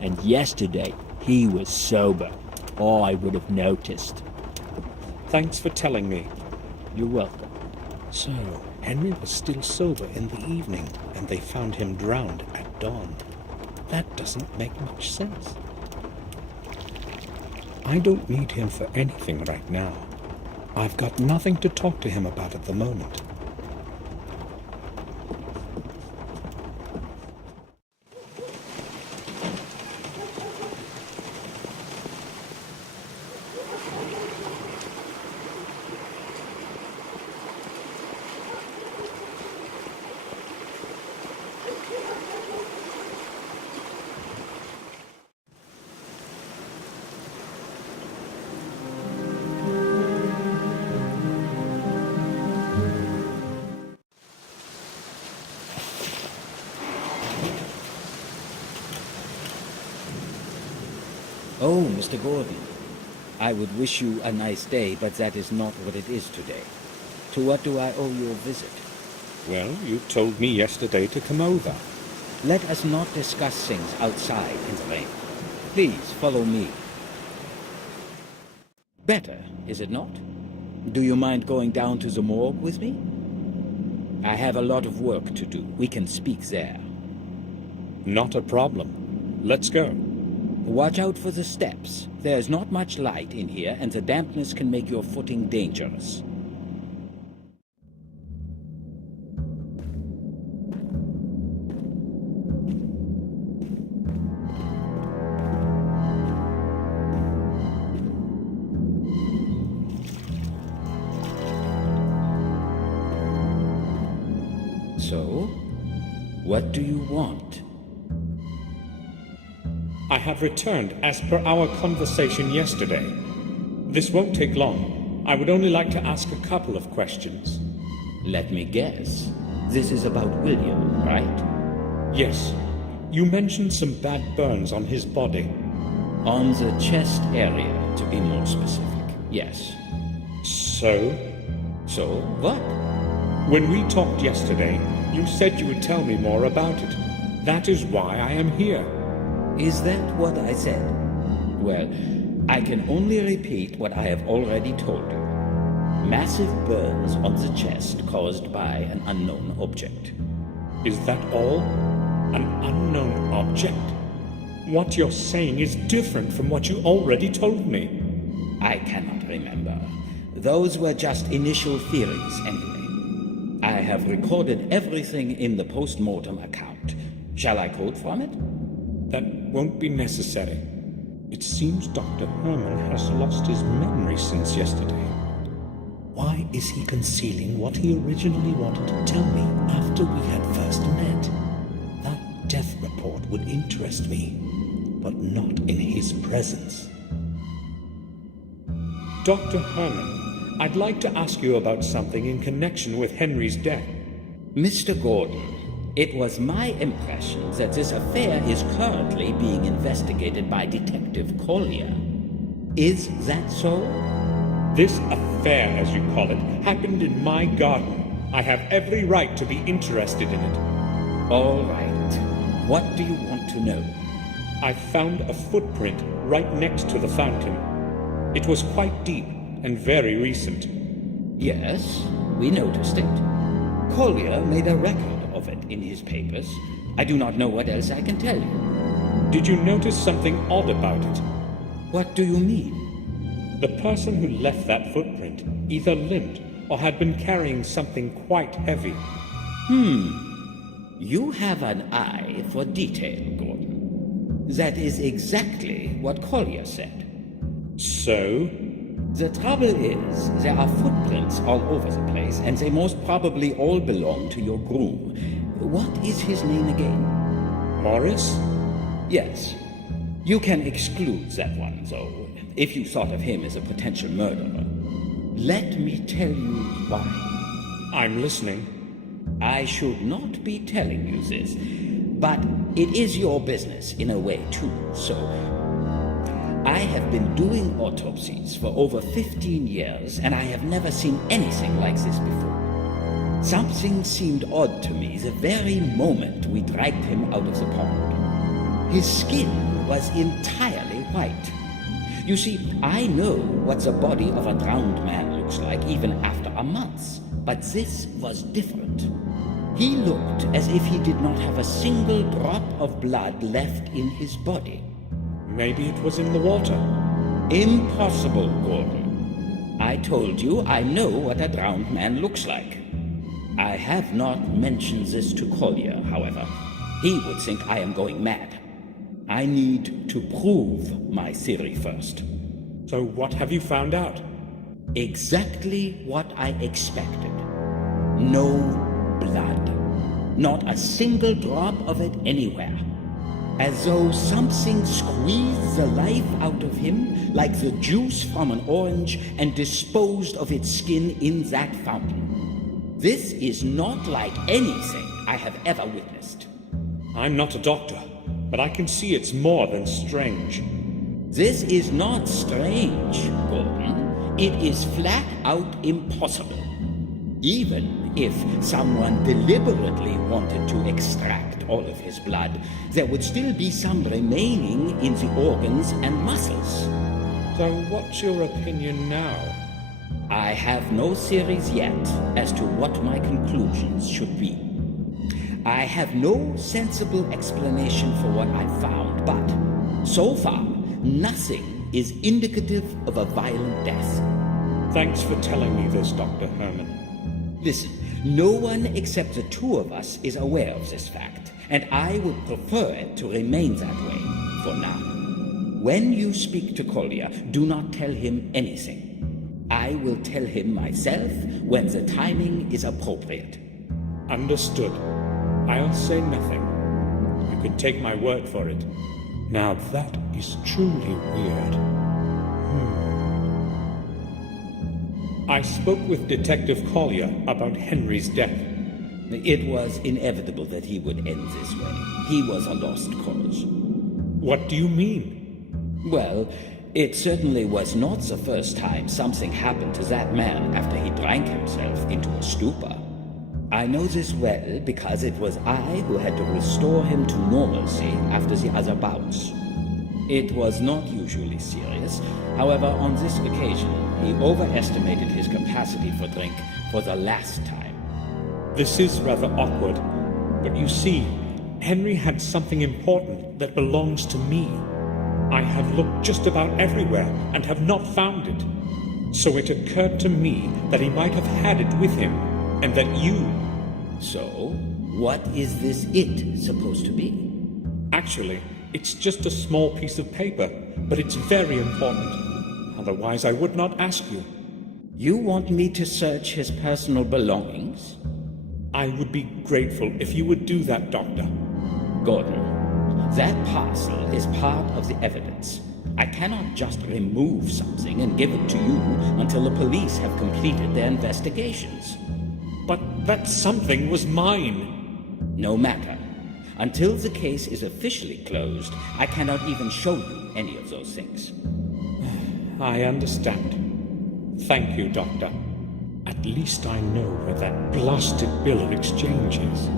And yesterday, he was sober. Oh, I would have noticed. Thanks for telling me. You're welcome. So, Henry was still sober in the evening, and they found him drowned at dawn. That doesn't make much sense. I don't need him for anything right now. I've got nothing to talk to him about at the moment. Oh, Mr. Gordon. I would wish you a nice day, but that is not what it is today. To what do I owe your visit? Well, you told me yesterday to come over. Let us not discuss things outside in the rain. Please follow me. Better, is it not? Do you mind going down to the morgue with me? I have a lot of work to do. We can speak there. Not a problem. Let's go. Watch out for the steps. There's not much light in here, and the dampness can make your footing dangerous. So, what do you want? I have returned as per our conversation yesterday. This won't take long. I would only like to ask a couple of questions. Let me guess. This is about William, right? Yes. You mentioned some bad burns on his body. On the chest area, to be more specific. Yes. So? So, what? When we talked yesterday, you said you would tell me more about it. That is why I am here. Is that what I said? Well, I can only repeat what I have already told you. Massive burns on the chest caused by an unknown object. Is that all? An unknown object? What you're saying is different from what you already told me. I cannot remember. Those were just initial theories, anyway. I have recorded everything in the post-mortem account. Shall I quote from it? That won't be necessary. It seems Dr. Herman has lost his memory since yesterday. Why is he concealing what he originally wanted to tell me after we had first met? That death report would interest me, but not in his presence. Dr. Herman, I'd like to ask you about something in connection with Henry's death. Mr. Gordon, it was my impression that this affair is currently being investigated by Detective Collier. Is that so? This affair, as you call it, happened in my garden. I have every right to be interested in it. All right. What do you want to know? I found a footprint right next to the fountain. It was quite deep and very recent. Yes, we noticed it. Collier made a record of it in his papers. I do not know what else I can tell you. Did you notice something odd about it? What do you mean? The person who left that footprint either limped or had been carrying something quite heavy. You have an eye for detail, Gordon. That is exactly what Collier said. So? The trouble is, there are footprints all over the place, and they most probably all belong to your groom. What is his name again? Morris? Yes. You can exclude that one, though, if you thought of him as a potential murderer. Let me tell you why. I'm listening. I should not be telling you this, but it is your business in a way, too, so... I have been doing autopsies for over 15 years, and I have never seen anything like this before. Something seemed odd to me the very moment we dragged him out of the pond. His skin was entirely white. You see, I know what the body of a drowned man looks like even after a month, but this was different. He looked as if he did not have a single drop of blood left in his body. Maybe it was in the water. Impossible, Gordon. I told you I know what a drowned man looks like. I have not mentioned this to Collier, however. He would think I am going mad. I need to prove my theory first. So what have you found out? Exactly what I expected. No blood. Not a single drop of it anywhere. As though something squeezed the life out of him like the juice from an orange and disposed of its skin in that fountain. This is not like anything I have ever witnessed. I'm not a doctor, but I can see it's more than strange. This is not strange, Gordon. It is flat out impossible. Even if someone deliberately wanted to extract all of his blood, there would still be some remaining in the organs and muscles. So what's your opinion now? I have no theories yet as to what my conclusions should be. I have no sensible explanation for what I've found, but so far, nothing is indicative of a violent death. Thanks for telling me this, Dr. Herman. Listen, no one except the two of us is aware of this fact, and I would prefer it to remain that way for now. When you speak to Collier, do not tell him anything. I will tell him myself when the timing is appropriate. Understood. I'll say nothing. You can take my word for it. Now that is truly weird. I spoke with Detective Collier about Henry's death. It was inevitable that he would end this way. He was a lost cause. What do you mean? Well, it certainly was not the first time something happened to that man after he drank himself into a stupor. I know this well because it was I who had to restore him to normalcy after the other bouts. It was not usually serious. However, on this occasion, he overestimated his capacity for drink for the last time. This is rather awkward, but you see, Henry had something important that belongs to me. I have looked just about everywhere and have not found it. So it occurred to me that he might have had it with him, and that you... So, what is this it supposed to be? Actually, it's just a small piece of paper, but it's very important. Otherwise, I would not ask you. You want me to search his personal belongings? I would be grateful if you would do that, Doctor. Gordon, that parcel is part of the evidence. I cannot just remove something and give it to you until the police have completed their investigations. But that something was mine. No matter. Until the case is officially closed, I cannot even show you any of those things. I understand. Thank you, Doctor. At least I know where that blasted bill of exchange is.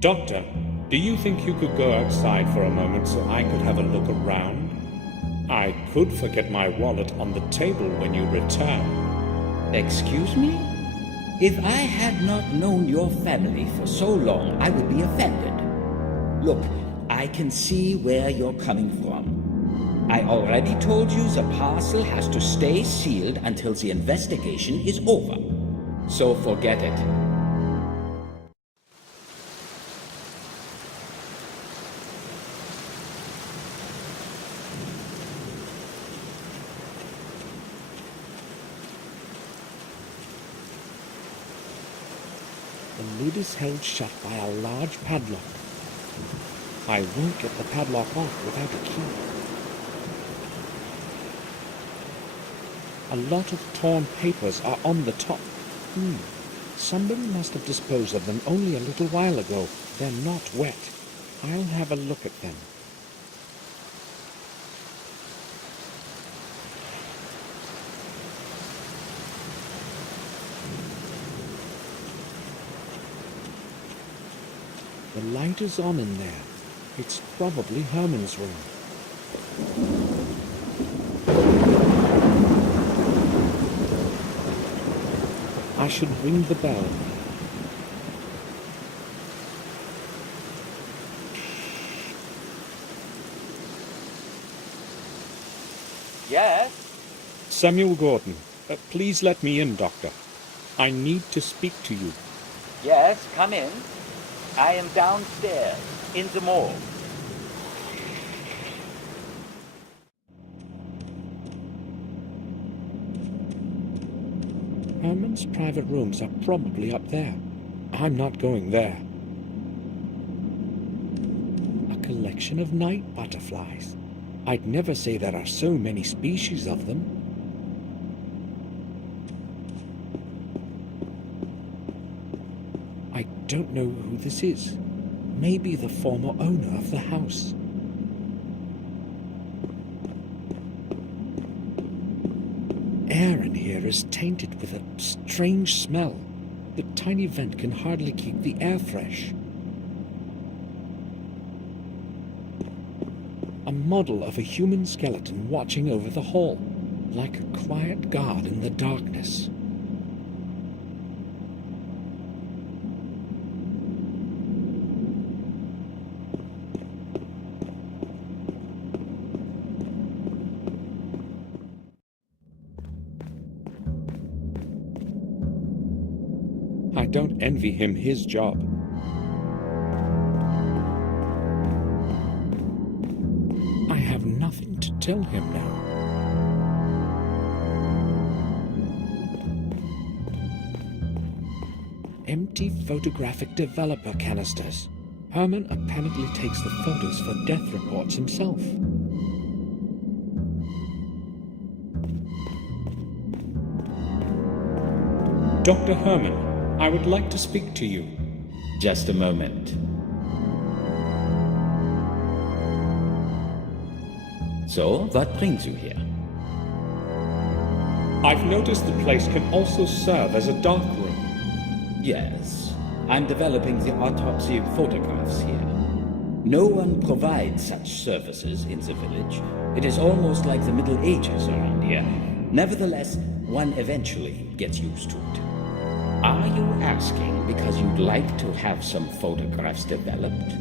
Doctor, do you think you could go outside for a moment so I could have a look around? I could forget my wallet on the table when you return. Excuse me? If I had not known your family for so long, I would be offended. Look, I can see where you're coming from. I already told you the parcel has to stay sealed until the investigation is over. So forget it. The lid is held shut by a large padlock. I won't get the padlock off without a key. A lot of torn papers are on the top. Somebody must have disposed of them only a little while ago. They're not wet. I'll have a look at them. light is on in there. It's probably Herman's room. I should ring the bell. Yes? Samuel Gordon, please let me in, Doctor. I need to speak to you. Yes, come in. I am downstairs, in the morgue. Herman's private rooms are probably up there. I'm not going there. A collection of night butterflies. I'd never say there are so many species of them. I don't know who this is. Maybe the former owner of the house. Air in here is tainted with a strange smell. The tiny vent can hardly keep the air fresh. A model of a human skeleton watching over the hall, like a quiet guard in the darkness. I don't envy him his job. I have nothing to tell him now. Empty photographic developer canisters. Herman apparently takes the photos for death reports himself. Dr. Herman, I would like to speak to you. Just a moment. So, what brings you here? I've noticed the place can also serve as a dark room. Yes, I'm developing the autopsy photographs here. No one provides such services in the village. It is almost like the Middle Ages around here. Nevertheless, one eventually gets used to it. Are you asking because you'd like to have some photographs developed?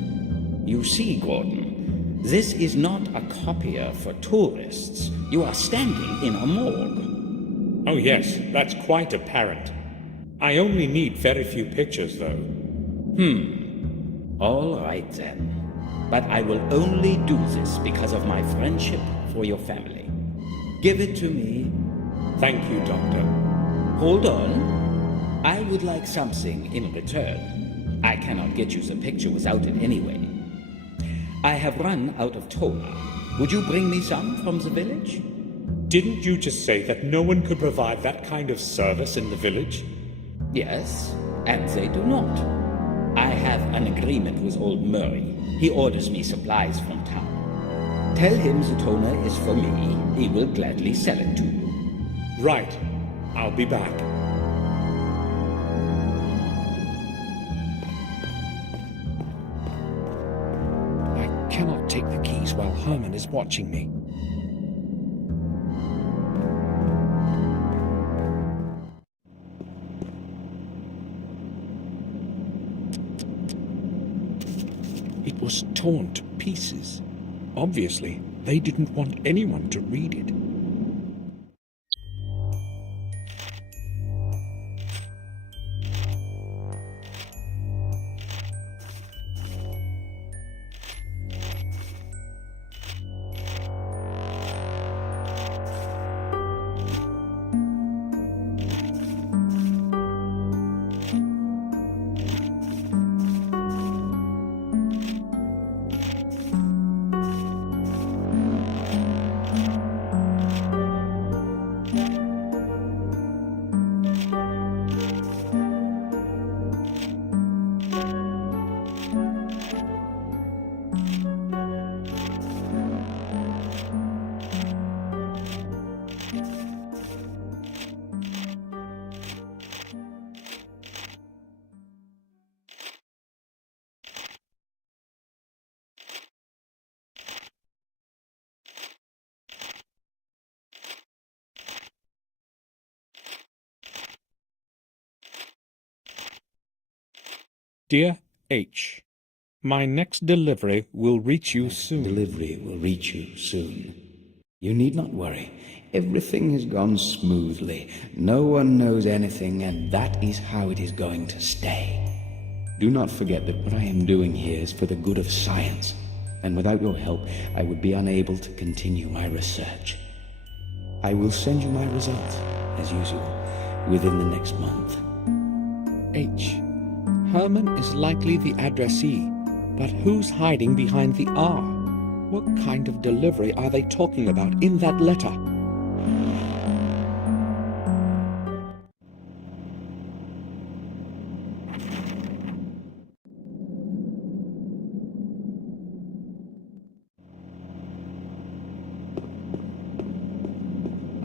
You see, Gordon, this is not a copier for tourists. You are standing in a morgue. Oh yes, that's quite apparent. I only need very few pictures, though. All right, then. But I will only do this because of my friendship for your family. Give it to me. Thank you, Doctor. Hold on. I would like something in return. I cannot get you the picture without it anyway. I have run out of toner. Would you bring me some from the village? Didn't you just say that no one could provide that kind of service in the village? Yes, and they do not. I have an agreement with old Murray. He orders me supplies from town. Tell him the toner is for me. He will gladly sell it to you. Right. I'll be back. I cannot take the keys while Herman is watching me. It was torn to pieces. Obviously, they didn't want anyone to read it. Dear H, my next delivery will reach you soon. Delivery will reach you soon. You need not worry. Everything has gone smoothly. No one knows anything, and that is how it is going to stay. Do not forget that what I am doing here is for the good of science, and without your help, I would be unable to continue my research. I will send you my results, as usual, within the next month. H, Herman is likely the addressee, but who's hiding behind the R? What kind of delivery are they talking about in that letter?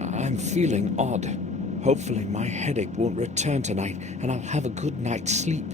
I'm feeling odd. Hopefully my headache won't return tonight and I'll have a good night's sleep.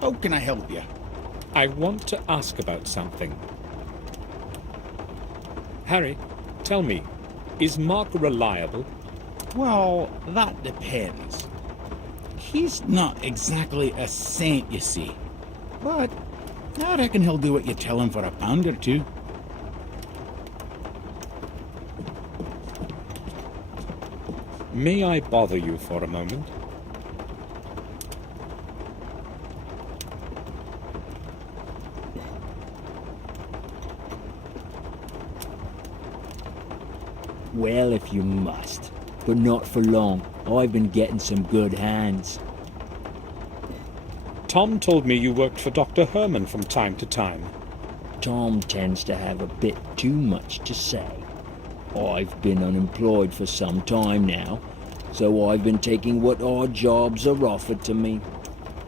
How can I help you? I want to ask about something. Harry, tell me, is Mark reliable? Well, that depends. He's not exactly a saint, you see. But I reckon he'll do what you tell him for a pound or two. May I bother you for a moment? Well, if you must. But not for long. I've been getting some good hands. Tom told me you worked for Dr. Herman from time to time. Tom tends to have a bit too much to say. I've been unemployed for some time now, so I've been taking what odd jobs are offered to me.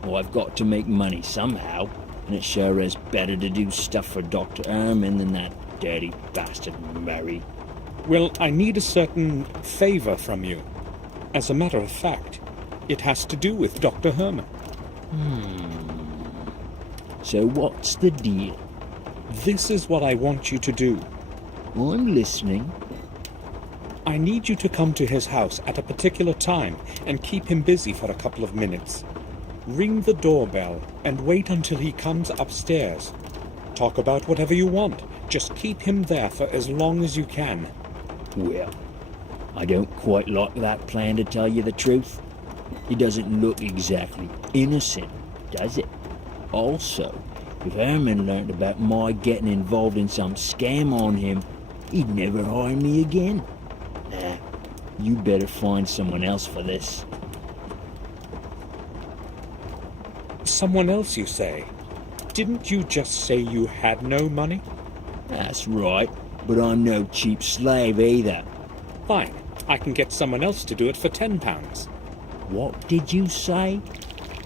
I've got to make money somehow, and it sure is better to do stuff for Dr. Herman than that dirty bastard Murray. Well, I need a certain favor from you. As a matter of fact, it has to do with Dr. Herman. So what's the deal? This is what I want you to do. I'm listening. I need you to come to his house at a particular time and keep him busy for a couple of minutes. Ring the doorbell and wait until he comes upstairs. Talk about whatever you want. Just keep him there for as long as you can. Well, I don't quite like that plan, to tell you the truth. He doesn't look exactly innocent, does it? Also, if Herman learned about my getting involved in some scam on him, he'd never hire me again. Nah, you better find someone else for this. Someone else, you say? Didn't you just say you had no money? That's right, but I'm no cheap slave either. Fine, I can get someone else to do it for £10. What did you say?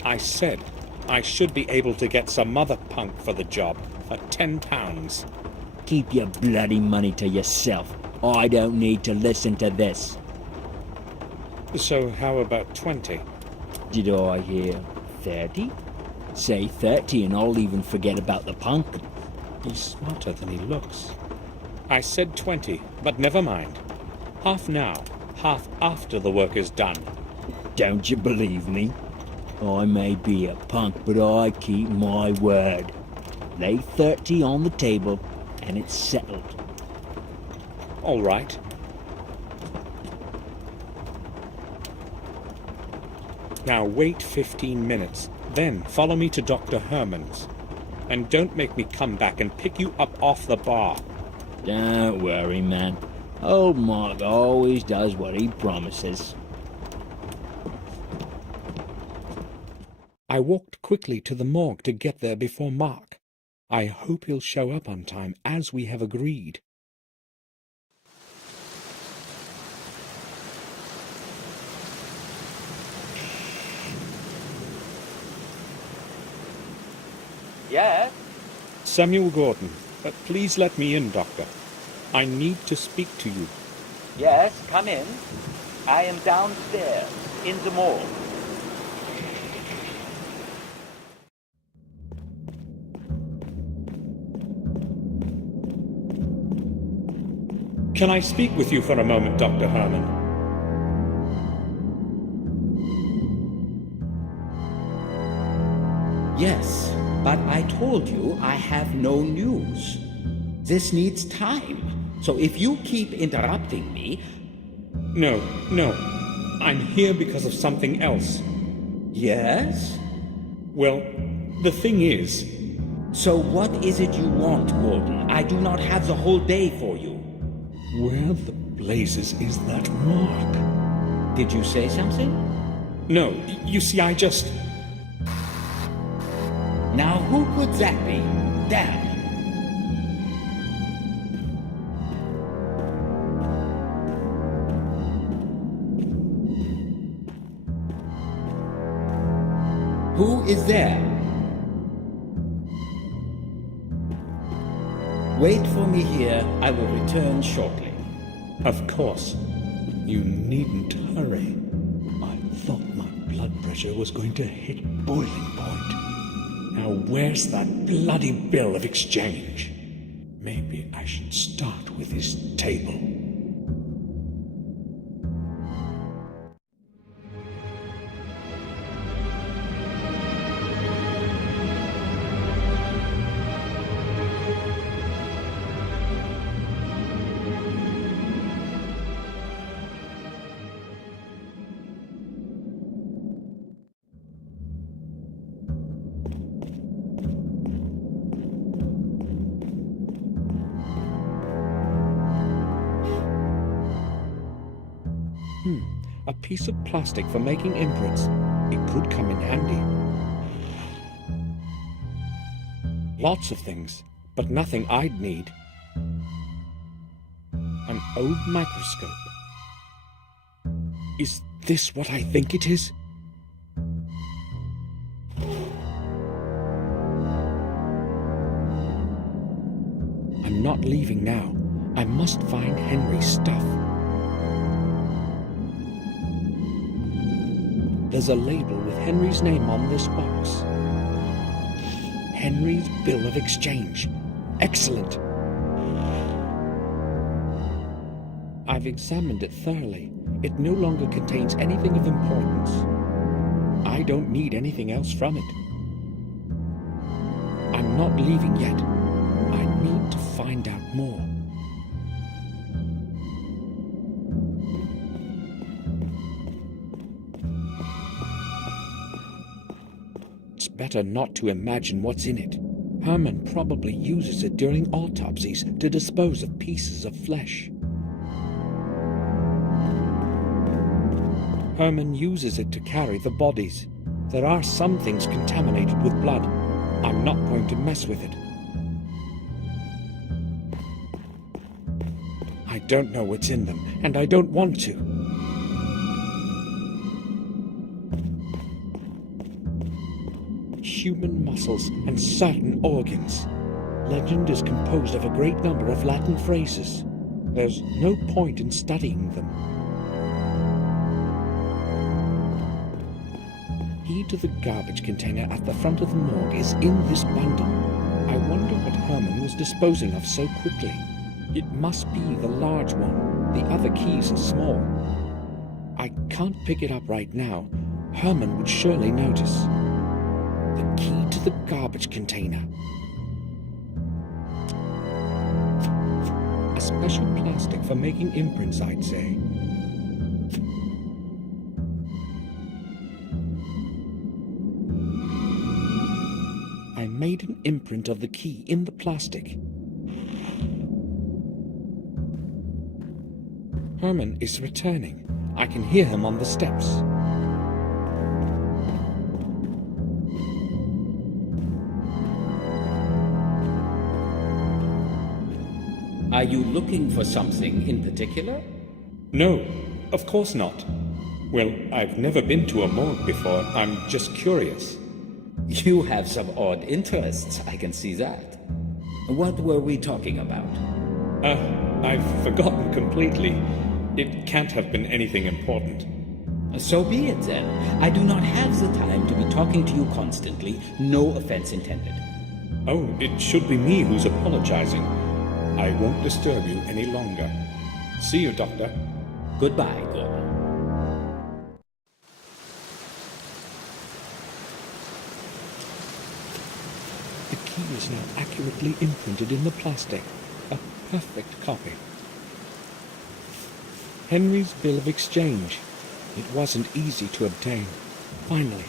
I said I should be able to get some other punk for the job for £10. Keep your bloody money to yourself. I don't need to listen to this. So how about 20? Did I hear 30? Say 30 and I'll even forget about the punk. He's smarter than he looks. I said 20, but never mind. Half now, half after the work is done. Don't you believe me? I may be a punk, but I keep my word. Lay 30 on the table, and it's settled. All right. Now wait 15 minutes, then follow me to Dr. Herman's. And don't make me come back and pick you up off the bar. Don't worry, man. Old Mark always does what he promises. I walked quickly to the morgue to get there before Mark. I hope he'll show up on time, as we have agreed. Yes? Samuel Gordon, please let me in, Doctor. I need to speak to you. Yes, come in. I am downstairs, in the morgue. Can I speak with you for a moment, Dr. Herman? Yes, but I told you I have no news. This needs time. So if you keep interrupting me... No. I'm here because of something else. Yes? Well, the thing is... So what is it you want, Gordon? I do not have the whole day for you. Where the blazes is that mark? Did you say something? No, you see, I just... Now who could that be? Damn! Who is there? Wait for me here. I will return shortly. Of course. You needn't hurry. I thought my blood pressure was going to hit boiling point. Now where's that bloody bill of exchange? Maybe I should start with his table. A piece of plastic for making imprints. It could come in handy. Lots of things, but nothing I'd need. An old microscope. Is this what I think it is? I'm not leaving now. I must find Henry's stuff. There's a label with Henry's name on this box. Henry's bill of exchange. Excellent. I've examined it thoroughly. It no longer contains anything of importance. I don't need anything else from it. I'm not leaving yet. I need to find out more. Better not to imagine what's in it. Herman probably uses it during autopsies to dispose of pieces of flesh. Herman uses it to carry the bodies. There are some things contaminated with blood. I'm not going to mess with it. I don't know what's in them, and I don't want to. Human muscles and certain organs. Legend is composed of a great number of Latin phrases. There's no point in studying them. Key to the garbage container at the front of the morgue is in this bundle. I wonder what Herman was disposing of so quickly. It must be the large one. The other keys are small. I can't pick it up right now. Herman would surely notice. The key to the garbage container. A special plastic for making imprints, I'd say. I made an imprint of the key in the plastic. Herman is returning. I can hear him on the steps. Are you looking for something in particular? No, of course not. Well, I've never been to a morgue before. I'm just curious. You have some odd interests, I can see that. What were we talking about? I've forgotten completely. It can't have been anything important. So be it then. I do not have the time to be talking to you constantly. No offense intended. Oh, it should be me who's apologizing. I won't disturb you any longer. See you, Doctor. Goodbye, Gordon. The key is now accurately imprinted in the plastic. A perfect copy. Henry's bill of exchange. It wasn't easy to obtain. Finally,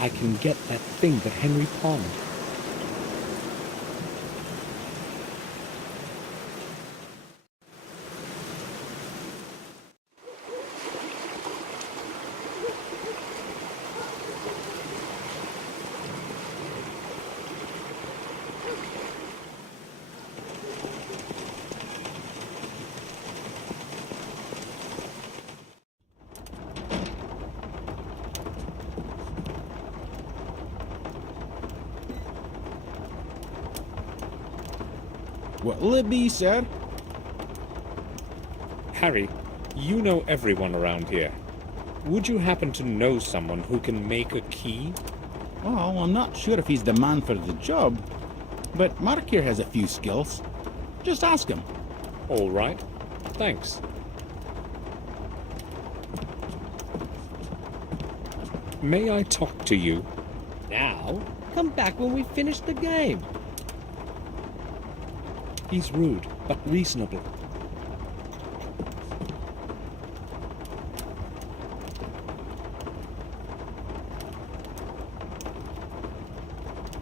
I can get that thing that Henry pawned. What'll it be, sir? Harry, you know everyone around here. Would you happen to know someone who can make a key? Well, I'm not sure if he's the man for the job, but Mark here has a few skills. Just ask him. All right. Thanks. May I talk to you? Now? Come back when we finish the game. He's rude, but reasonable.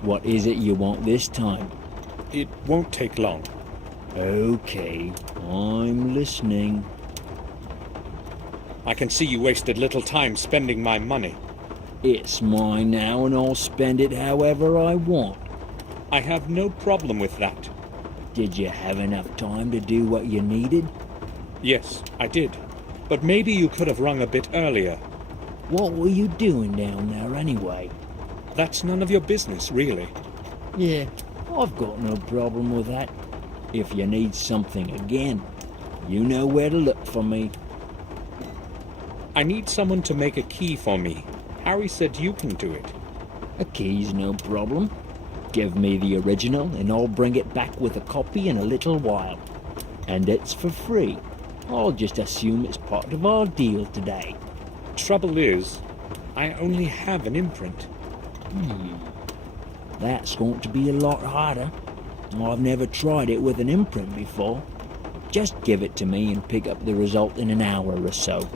What is it you want this time? It won't take long. Okay, I'm listening. I can see you wasted little time spending my money. It's mine now and I'll spend it however I want. I have no problem with that. Did you have enough time to do what you needed? Yes, I did. But maybe you could have rung a bit earlier. What were you doing down there anyway? That's none of your business, really. Yeah, I've got no problem with that. If you need something again, you know where to look for me. I need someone to make a key for me. Harry said you can do it. A key's no problem. Give me the original and I'll bring it back with a copy in a little while. And it's for free. I'll just assume it's part of our deal today. Trouble is, I only have an imprint. That's going to be a lot harder. I've never tried it with an imprint before. Just give it to me and pick up the result in an hour or so.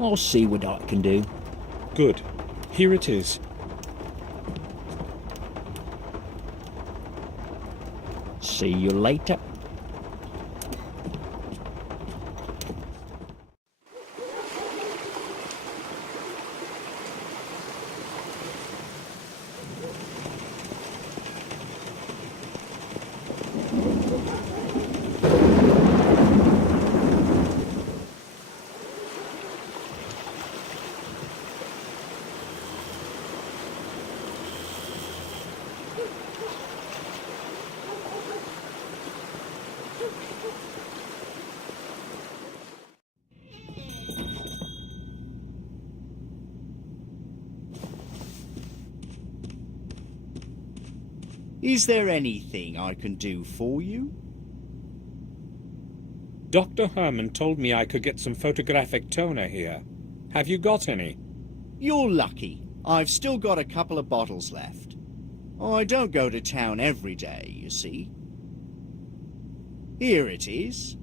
I'll see what I can do. Good. Here it is. See you later. Is there anything I can do for you? Dr. Herman told me I could get some photographic toner here. Have you got any? You're lucky. I've still got a couple of bottles left. I don't go to town every day, you see. Here it is.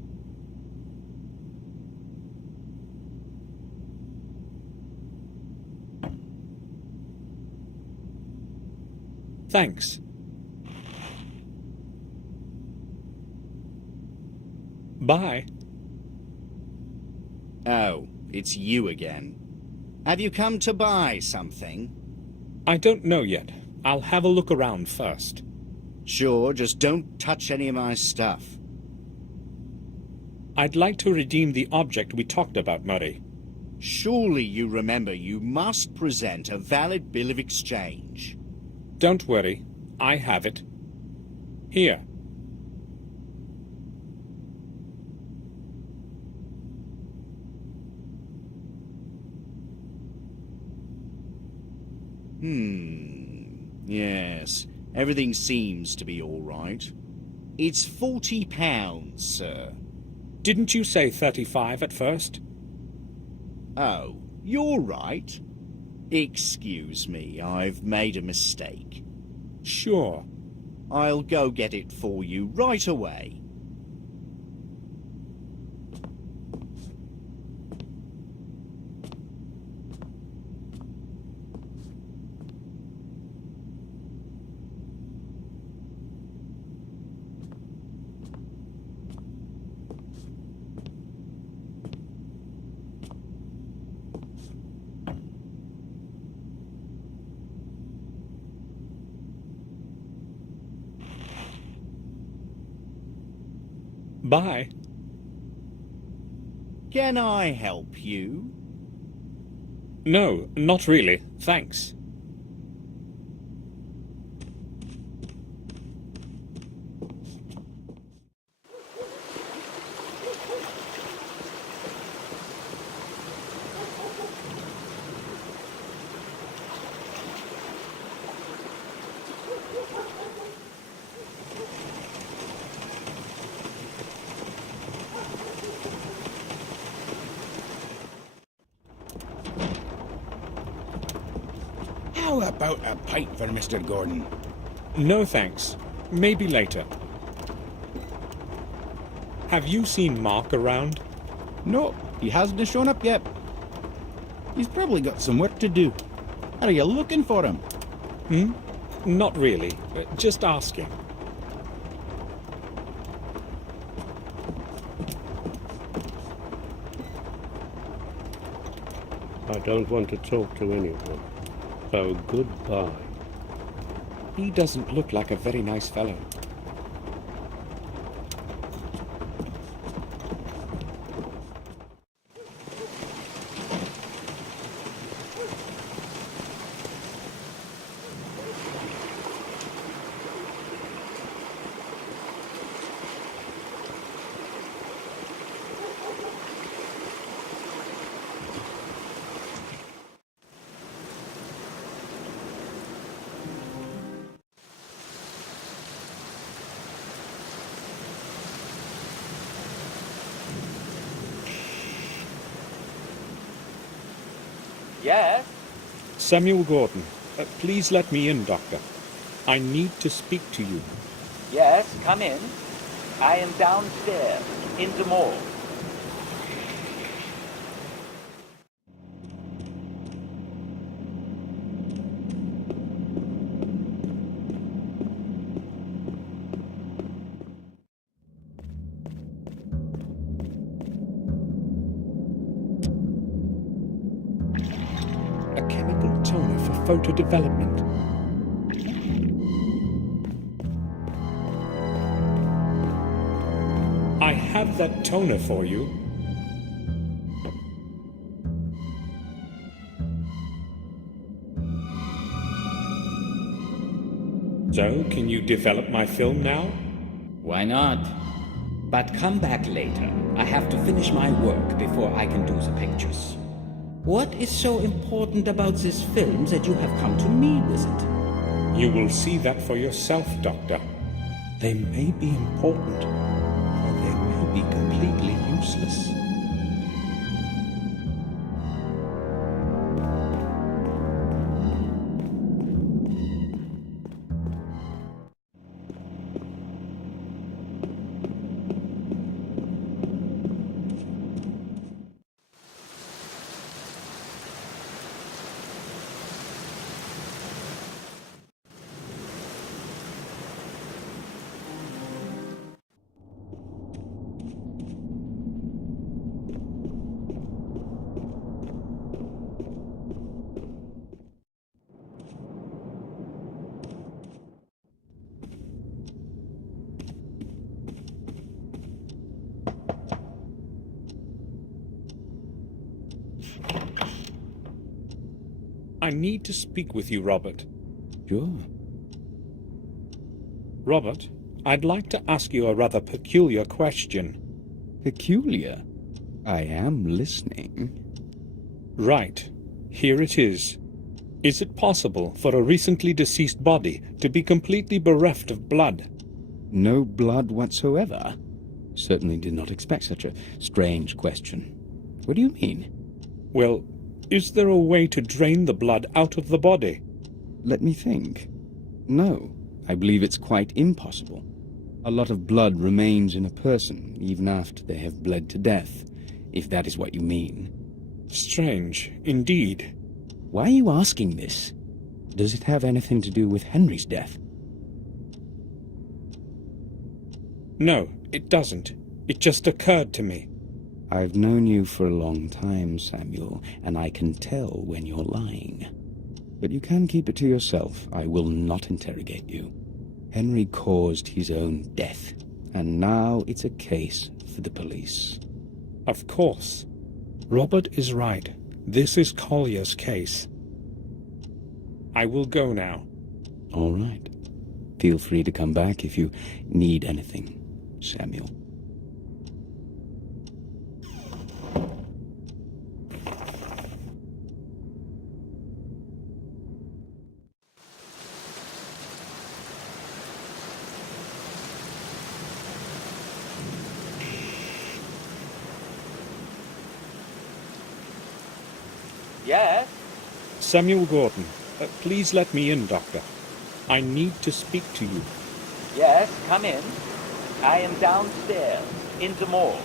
Thanks. Bye. Oh, it's you again. Have you come to buy something? I don't know yet. I'll have a look around first. Sure, just don't touch any of my stuff. I'd like to redeem the object we talked about, Murray. Surely you remember you must present a valid bill of exchange. Don't worry, I have it. Here. Yes, everything seems to be all right. It's £40, sir. Didn't you say 35 at first? Oh, you're right. Excuse me, I've made a mistake. Sure. I'll go get it for you right away. Bye. Can I help you? No, not really. Thanks. How about a pipe for Mr. Gordon? No thanks. Maybe later. Have you seen Mark around? No, he hasn't shown up yet. He's probably got some work to do. Are you looking for him? Not really. Just asking. I don't want to talk to anyone. So goodbye. He doesn't look like a very nice fellow. Yes? Samuel Gordon, please let me in, Doctor. I need to speak to you. Yes, come in. I am downstairs, in the mall. A chemical toner for photo development. I have that toner for you. So, can you develop my film now? Why not? But come back later. I have to finish my work before I can do the pictures. What is so important about this film that you have come to me with it? You will see that for yourself, Doctor. They may be important, or they may be completely useless. I need to speak with you, Robert. Sure. Robert, I'd like to ask you a rather peculiar question. Peculiar? I am listening. Right. Here it is. Is it possible for a recently deceased body to be completely bereft of blood? No blood whatsoever? Certainly did not expect such a strange question. What do you mean? Well, is there a way to drain the blood out of the body? Let me think. No, I believe it's quite impossible. A lot of blood remains in a person even after they have bled to death, if that is what you mean. Strange, indeed. Why are you asking this? Does it have anything to do with Henry's death? No, it doesn't. It just occurred to me. I've known you for a long time, Samuel, and I can tell when you're lying. But you can keep it to yourself. I will not interrogate you. Henry caused his own death, and now it's a case for the police. Of course. Robert is right. This is Collier's case. I will go now. All right. Feel free to come back if you need anything, Samuel. Yes? Samuel Gordon, please let me in, Doctor. I need to speak to you. Yes, come in. I am downstairs, in the morgue.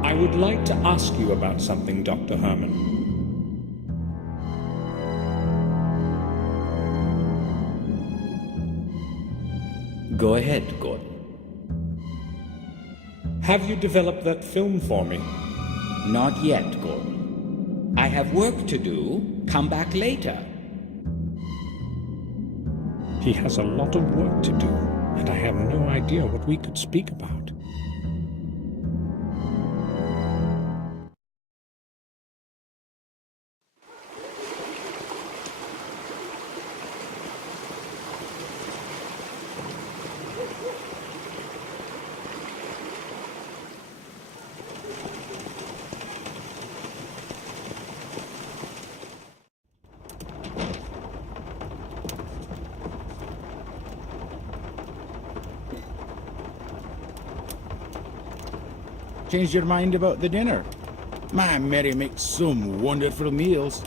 I would like to ask you about something, Dr. Herman. Go ahead, Gordon. Have you developed that film for me? Not yet, Gordon. I have work to do. Come back later. He has a lot of work to do, and I have no idea what we could speak about. Changed your mind about the dinner? My Mary makes some wonderful meals.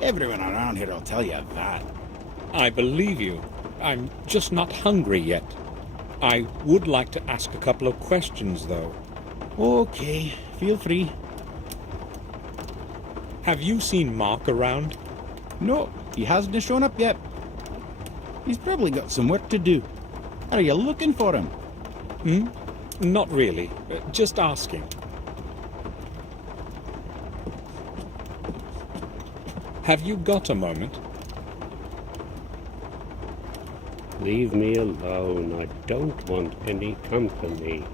Everyone around here will tell you that. I believe you. I'm just not hungry yet. I would like to ask a couple of questions, though. Okay, feel free. Have you seen Mark around? No, he hasn't shown up yet. He's probably got some work to do. Are you looking for him? Not really. Just asking. Have you got a moment? Leave me alone. I don't want any company.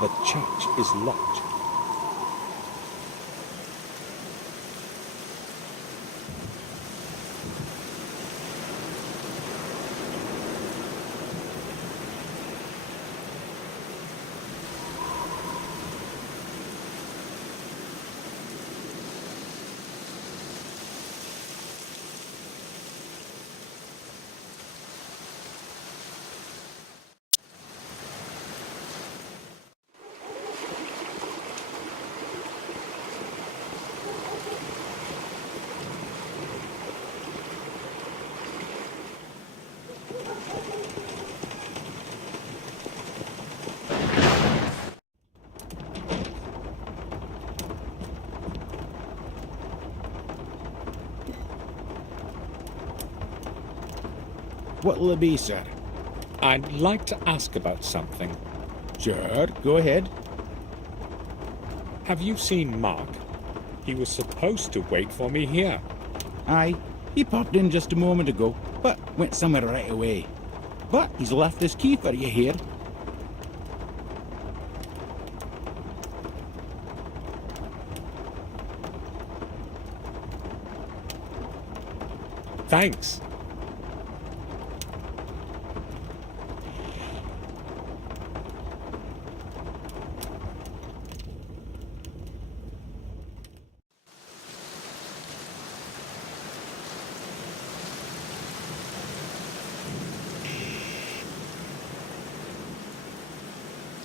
The church is locked. What'll it be, sir? I'd like to ask about something. Sure, go ahead. Have you seen Mark? He was supposed to wait for me here. Aye, he popped in just a moment ago, but went somewhere right away. But he's left his key for you here. Thanks.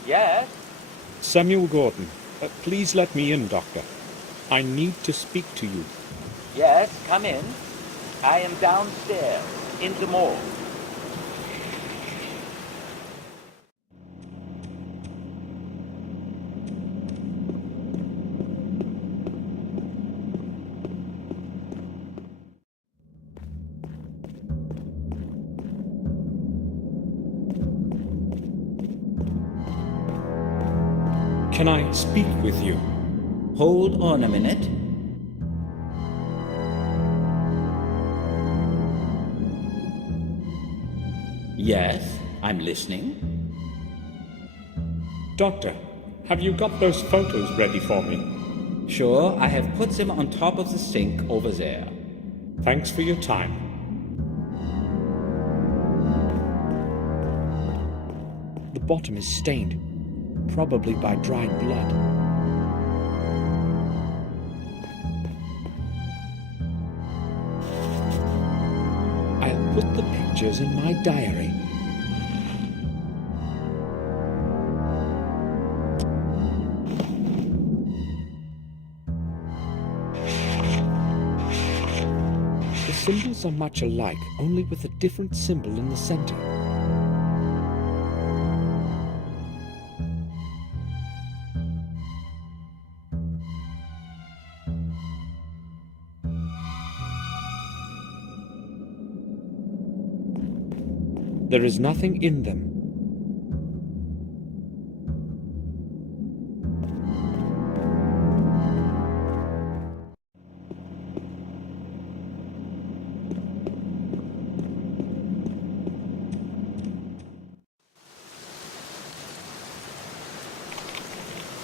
Yes? Samuel Gordon, please let me in, Doctor. I need to speak to you. Yes, come in. I am downstairs, in the morgue. Can I speak with you? Hold on a minute. Yes, I'm listening. Doctor, have you got those photos ready for me? Sure, I have put them on top of the sink over there. Thanks for your time. The bottom is stained, probably by dried blood. I'll put the pictures in my diary. The symbols are much alike, only with a different symbol in the center. There is nothing in them.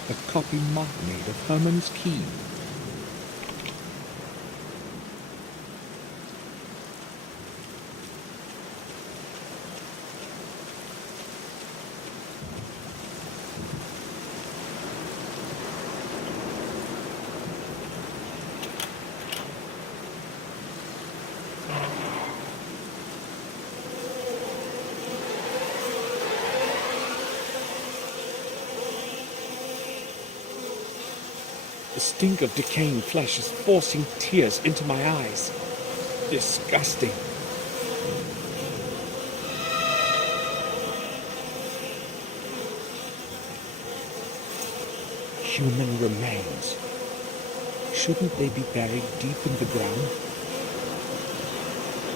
A copy mark made of Herman's key. The stink of decaying flesh is forcing tears into my eyes. Disgusting. Human remains. Shouldn't they be buried deep in the ground?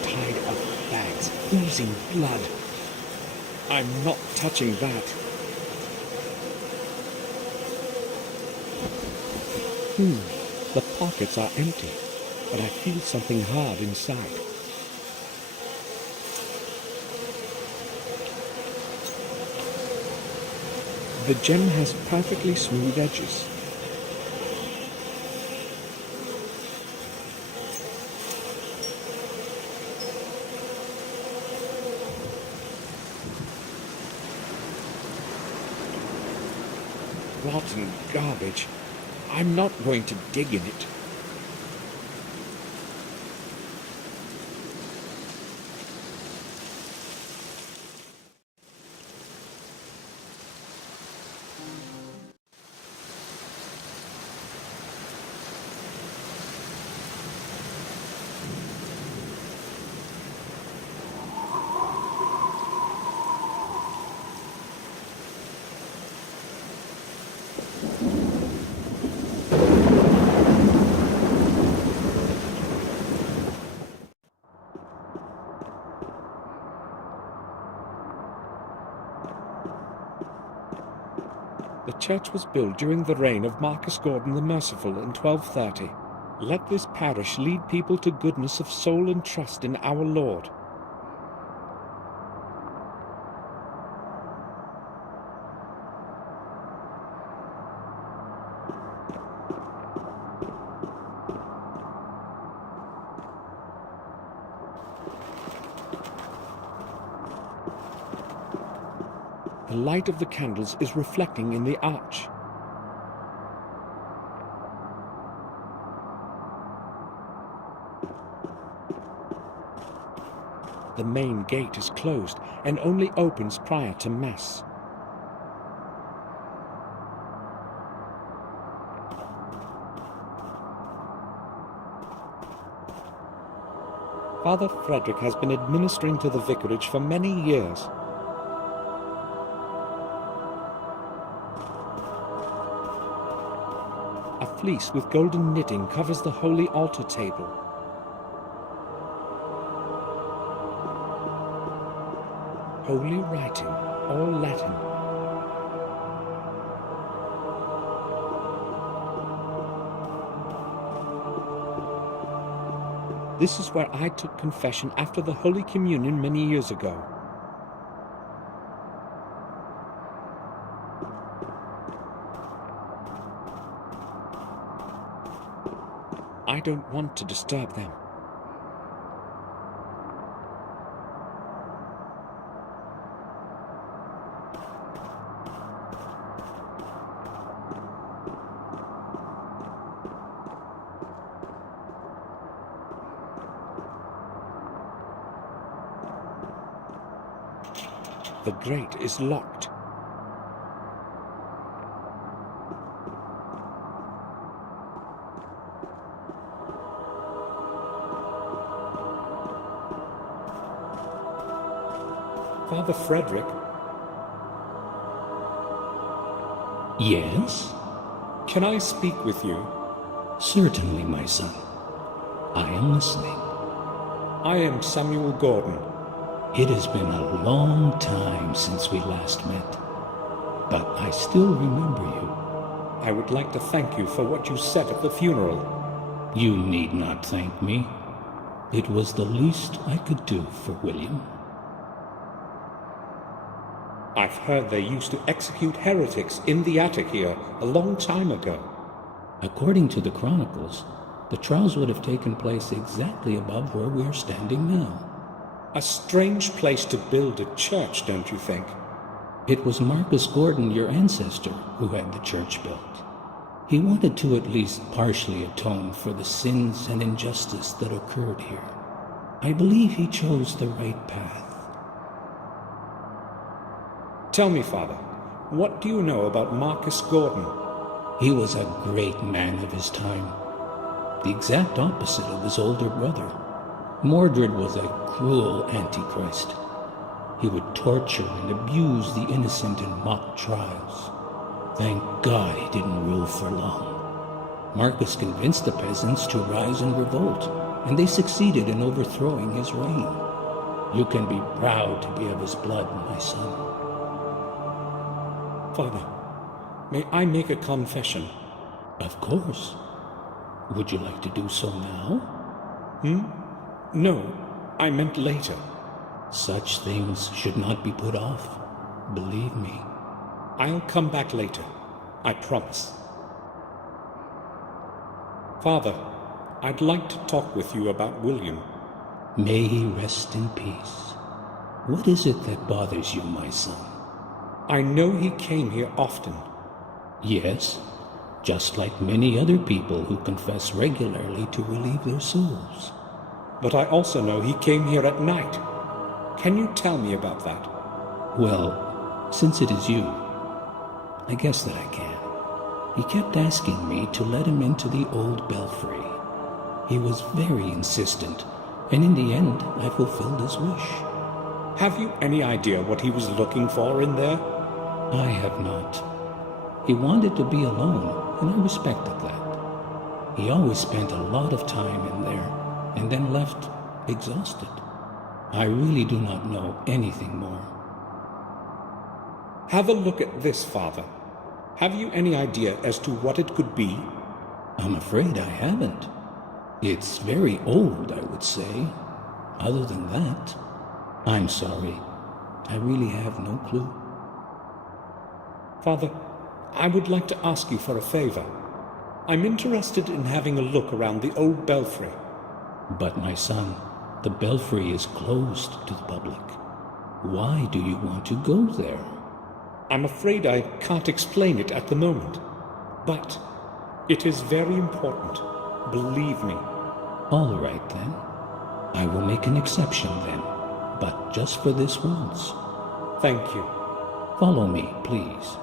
Tied up bags, oozing blood. I'm not touching that. The pockets are empty, but I feel something hard inside. The gem has perfectly smooth edges. Rotten garbage. I'm not going to dig in it. The church was built during the reign of Marcus Gordon the Merciful in 1230. Let this parish lead people to goodness of soul and trust in our Lord. The light of the candles is reflecting in the arch. The main gate is closed and only opens prior to Mass. Father Frederick has been administering to the vicarage for many years. A fleece with golden knitting covers the holy altar table. Holy writing, all Latin. This is where I took confession after the Holy Communion many years ago. I don't want to disturb them. The grate is locked. Father Frederick? Yes? Can I speak with you? Certainly, my son. I am listening. I am Samuel Gordon. It has been a long time since we last met, but I still remember you. I would like to thank you for what you said at the funeral. You need not thank me. It was the least I could do for William. I've heard they used to execute heretics in the attic here a long time ago. According to the chronicles, the trials would have taken place exactly above where we are standing now. A strange place to build a church, don't you think? It was Marcus Gordon, your ancestor, who had the church built. He wanted to at least partially atone for the sins and injustice that occurred here. I believe he chose the right path. Tell me, Father, what do you know about Marcus Gordon? He was a great man of his time, the exact opposite of his older brother. Mordred was a cruel antichrist. He would torture and abuse the innocent in mock trials. Thank God he didn't rule for long. Marcus convinced the peasants to rise and revolt, and they succeeded in overthrowing his reign. You can be proud to be of his blood, my son. Father, may I make a confession? Of course. Would you like to do so now? No, I meant later. Such things should not be put off, believe me. I'll come back later. I promise. Father, I'd like to talk with you about William. May he rest in peace. What is it that bothers you, my son? I know he came here often. Yes, just like many other people who confess regularly to relieve their souls. But I also know he came here at night. Can you tell me about that? Well, since it is you, I guess that I can. He kept asking me to let him into the old belfry. He was very insistent, and in the end, I fulfilled his wish. Have you any idea what he was looking for in there? I have not. He wanted to be alone, and I respected that. He always spent a lot of time in there, and then left exhausted. I really do not know anything more. Have a look at this, Father. Have you any idea as to what it could be? I'm afraid I haven't. It's very old, I would say. Other than that, I'm sorry. I really have no clue. Father, I would like to ask you for a favor. I'm interested in having a look around the old belfry. But my son, the belfry is closed to the public. Why do you want to go there? I'm afraid I can't explain it at the moment. But it is very important. Believe me. All right, then. I will make an exception, then. But just for this once. Thank you. Follow me, please.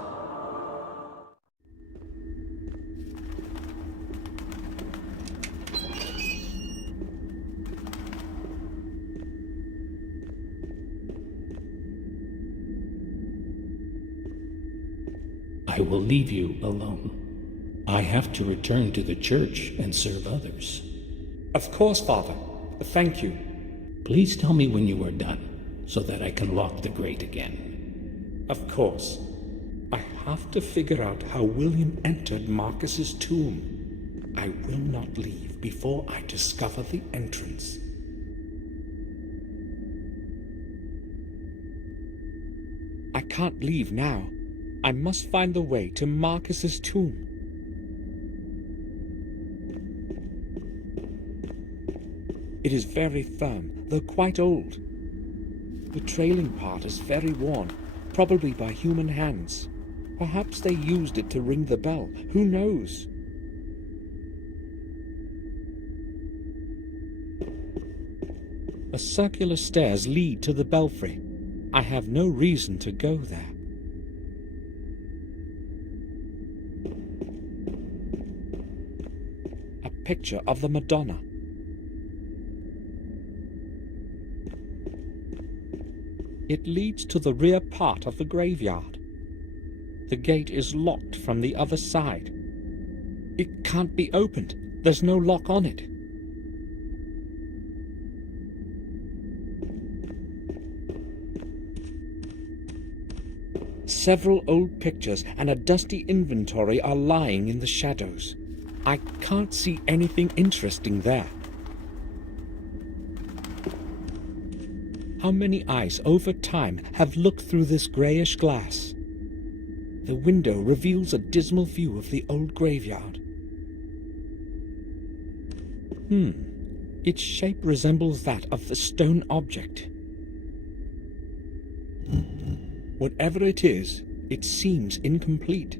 I will leave you alone. I have to return to the church and serve others. Of course, Father. Thank you. Please tell me when you are done, so that I can lock the grate again. Of course. I have to figure out how William entered Marcus's tomb. I will not leave before I discover the entrance. I can't leave now. I must find the way to Marcus's tomb. It is very firm, though quite old. The trailing part is very worn, probably by human hands. Perhaps they used it to ring the bell. Who knows? The circular stairs lead to the belfry. I have no reason to go there. A picture of the Madonna. It leads to the rear part of the graveyard. The gate is locked from the other side. It can't be opened. There's no lock on it. Several old pictures and a dusty inventory are lying in the shadows. I can't see anything interesting there. How many eyes over time have looked through this greyish glass? The window reveals a dismal view of the old graveyard. Its shape resembles that of the stone object. Whatever it is, it seems incomplete.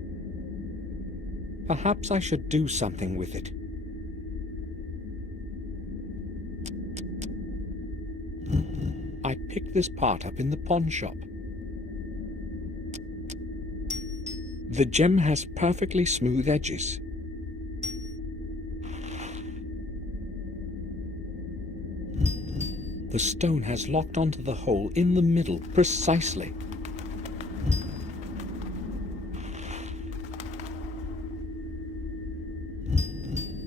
Perhaps I should do something with it. I picked this part up in the pawn shop. The gem has perfectly smooth edges. The stone has locked onto the hole in the middle precisely.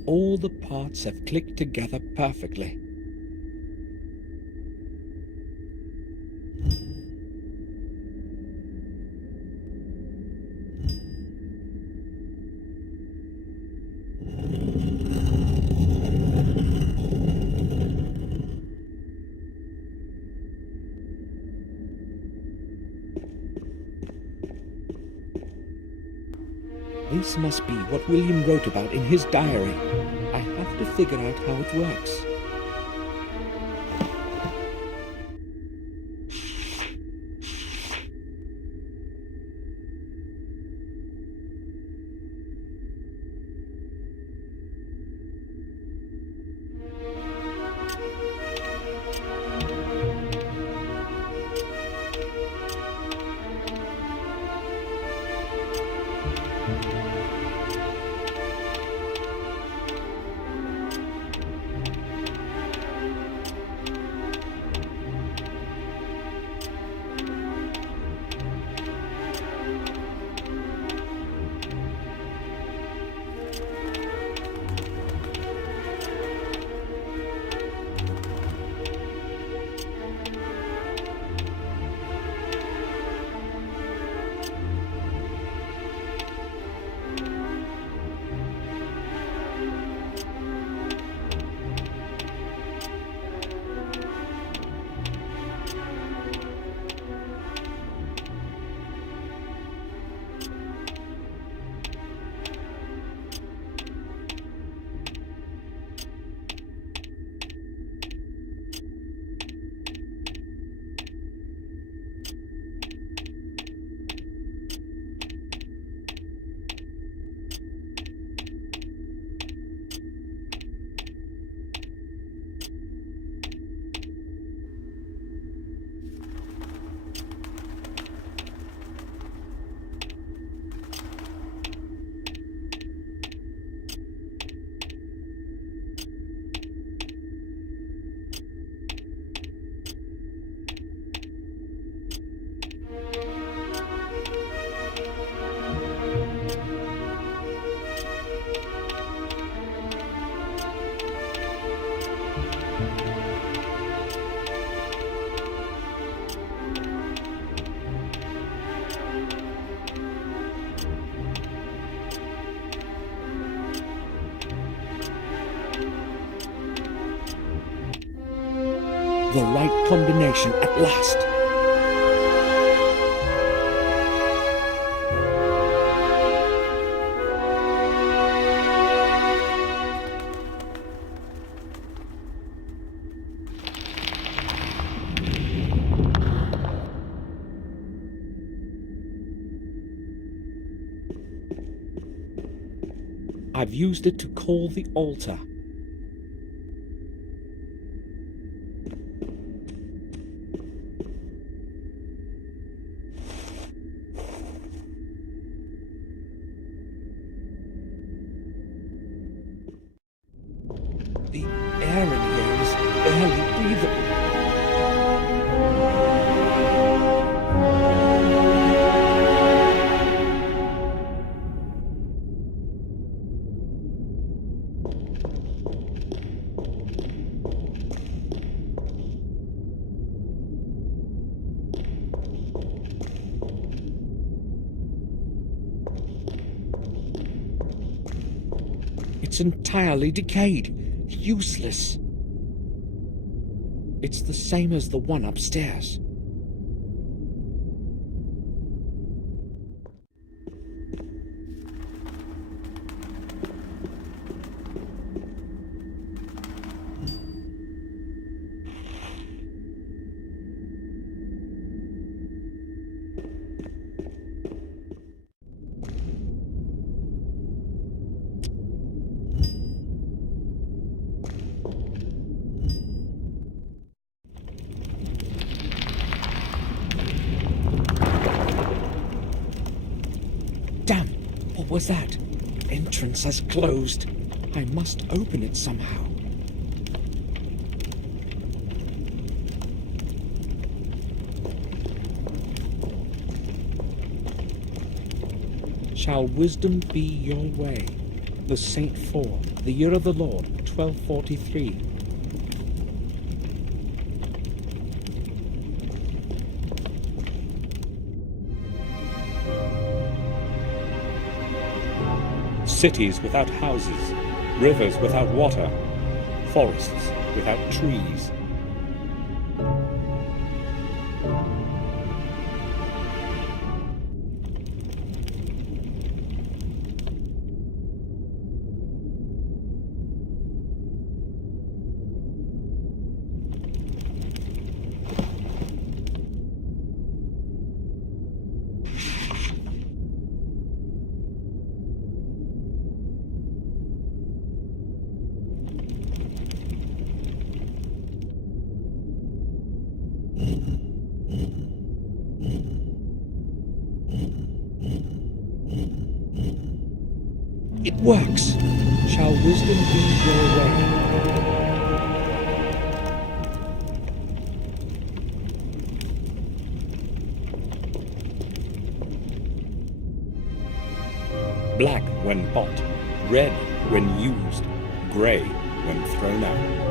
All the parts have clicked together perfectly. This must be what William wrote about in his diary. I have to figure out how it works. The right combination at last. I've used it to call the altar. The air in here is barely breathable. It's entirely decayed. Useless. It's the same as the one upstairs. Damn! What was that? Entrance has closed. I must open it somehow. Shall wisdom be your way? The Saint 4, the year of the Lord, 1243. Cities without houses, rivers without water, forests without trees. It works! Shall wisdom be your way? Black when bought, red when used, grey when thrown out.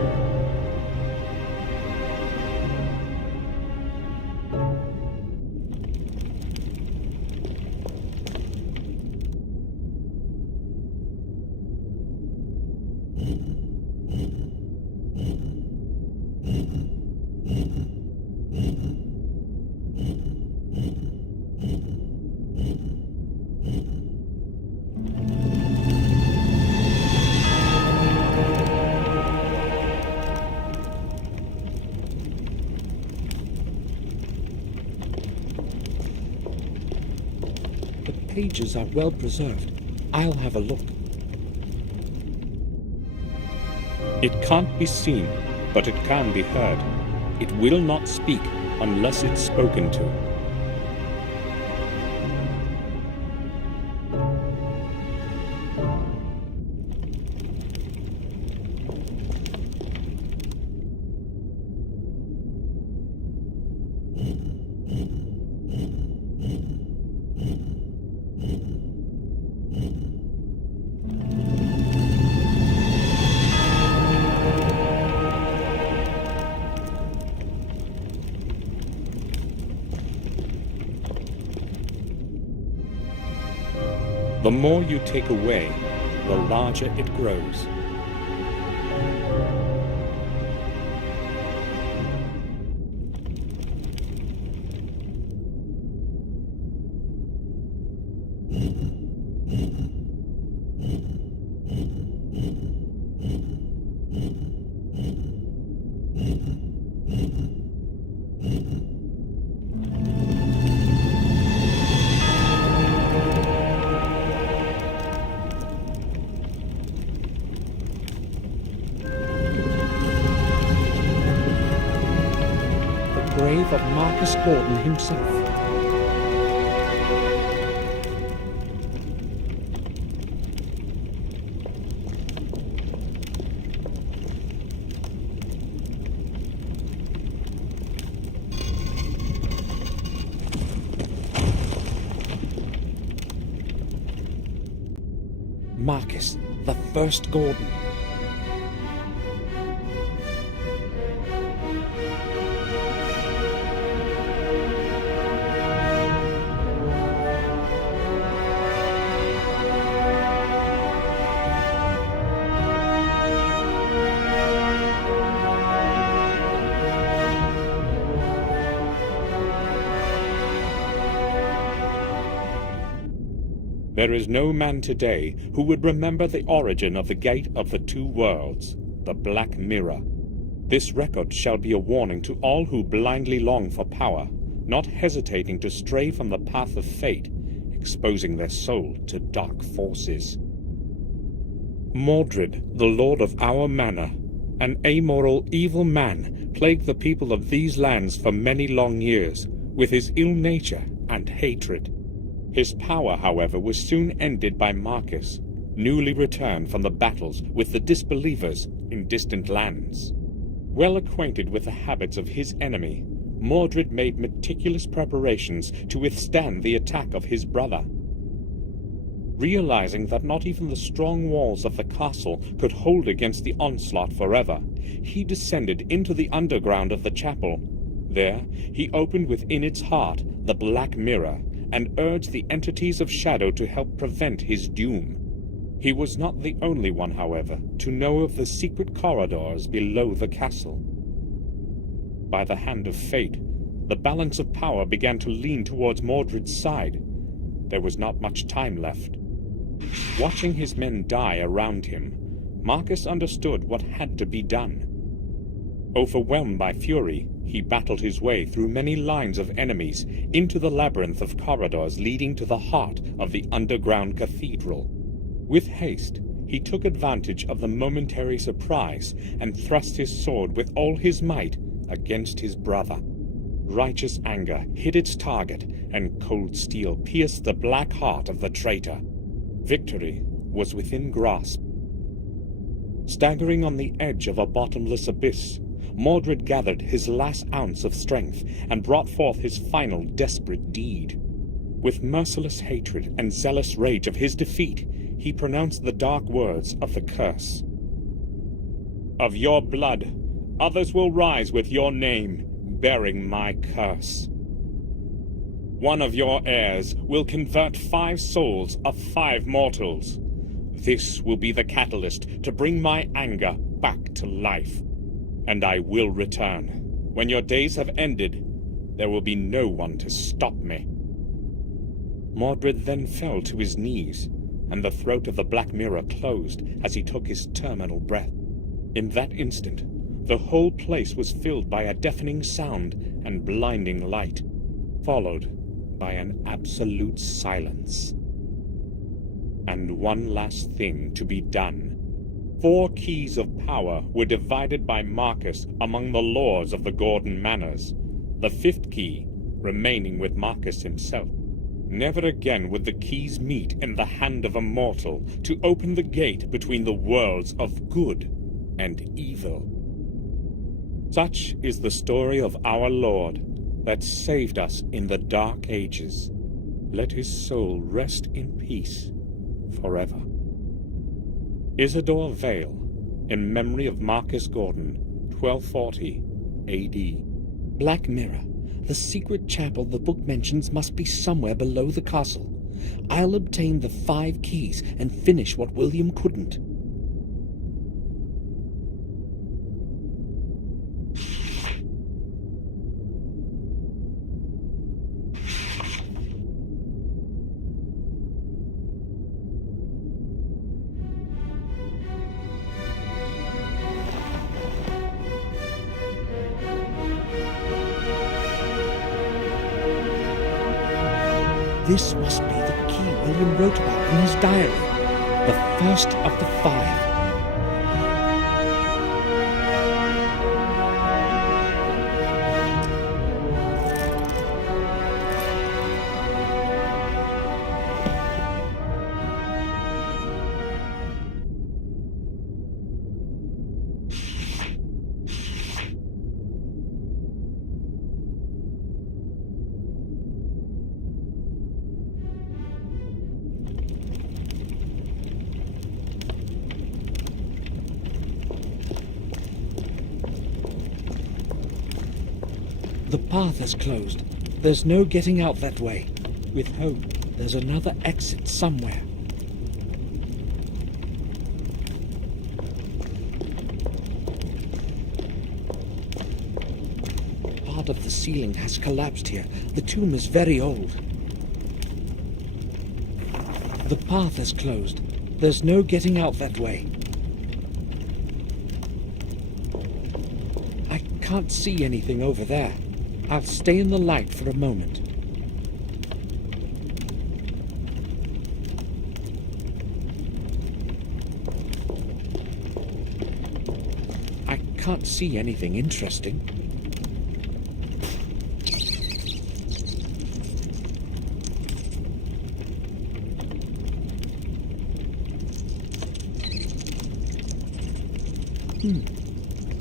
The pages are well preserved. I'll have a look. It can't be seen, but it can be heard. It will not speak unless it's spoken to. The more you take away, the larger it grows. Grave of Marcus Gordon himself. Marcus, the first Gordon. There is no man today who would remember the origin of the Gate of the Two Worlds, the Black Mirror. This record shall be a warning to all who blindly long for power, not hesitating to stray from the path of fate, exposing their soul to dark forces. Mordred, the lord of our manor, an amoral, evil man, plagued the people of these lands for many long years, with his ill nature and hatred. His power, however, was soon ended by Marcus, newly returned from the battles with the disbelievers in distant lands. Well acquainted with the habits of his enemy, Mordred made meticulous preparations to withstand the attack of his brother. Realizing that not even the strong walls of the castle could hold against the onslaught forever, he descended into the underground of the chapel. There, he opened within its heart the Black Mirror, and urged the entities of shadow to help prevent his doom. He was not the only one, however, to know of the secret corridors below the castle. By the hand of fate, the balance of power began to lean towards Mordred's side. There was not much time left. Watching his men die around him, Marcus understood what had to be done. Overwhelmed by fury, he battled his way through many lines of enemies into the labyrinth of corridors leading to the heart of the underground cathedral. With haste, he took advantage of the momentary surprise and thrust his sword with all his might against his brother. Righteous anger hit its target, and cold steel pierced the black heart of the traitor. Victory was within grasp. Staggering on the edge of a bottomless abyss, Mordred gathered his last ounce of strength and brought forth his final desperate deed. With merciless hatred and zealous rage of his defeat, he pronounced the dark words of the curse. Of your blood, others will rise with your name, bearing my curse. One of your heirs will convert 5 souls of 5 mortals. This will be the catalyst to bring my anger back to life. And I will return. When your days have ended, there will be no one to stop me. Mordred then fell to his knees, and the throat of the Black Mirror closed as he took his terminal breath. In that instant, the whole place was filled by a deafening sound and blinding light, followed by an absolute silence. And one last thing to be done. 4 keys of power were divided by Marcus among the lords of the Gordon Manors, the 5th key remaining with Marcus himself. Never again would the keys meet in the hand of a mortal to open the gate between the worlds of good and evil. Such is the story of our Lord that saved us in the Dark Ages. Let his soul rest in peace forever. Isidore Vale, in memory of Marcus Gordon, 1240 A.D. Black Mirror. The secret chapel the book mentions must be somewhere below the castle. I'll obtain the 5 keys and finish what William couldn't. This must be the key William wrote about in his diary. The first of the 5. The path is closed. There's no getting out that way. With hope, there's another exit somewhere. Part of the ceiling has collapsed here. The tomb is very old. The path is closed. There's no getting out that way. I can't see anything over there. I'll stay in the light for a moment. I can't see anything interesting.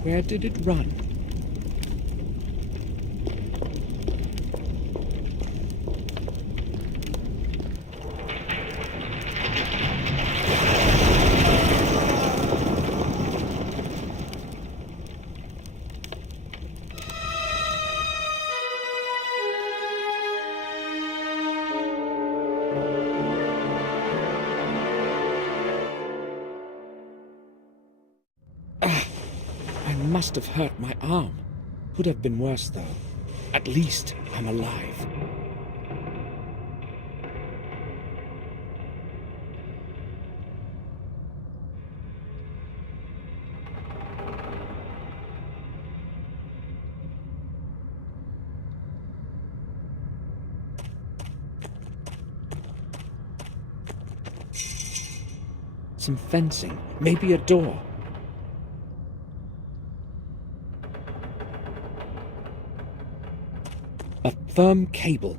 Where did it run? I must have hurt my arm. Could have been worse, though. At least I'm alive. Some fencing, maybe a door. A firm cable.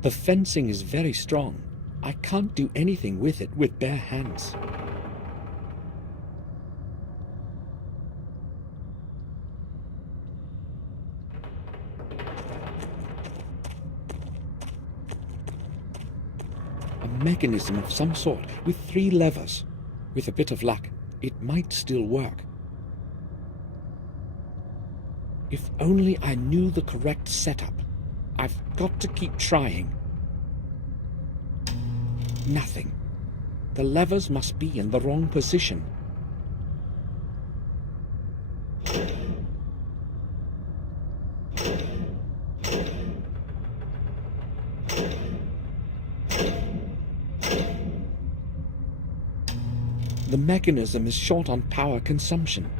The fencing is very strong. I can't do anything with it with bare hands. A mechanism of some sort with 3 levers. With a bit of luck, it might still work. If only I knew the correct setup. I've got to keep trying. Nothing. The levers must be in the wrong position. The mechanism is short on power consumption.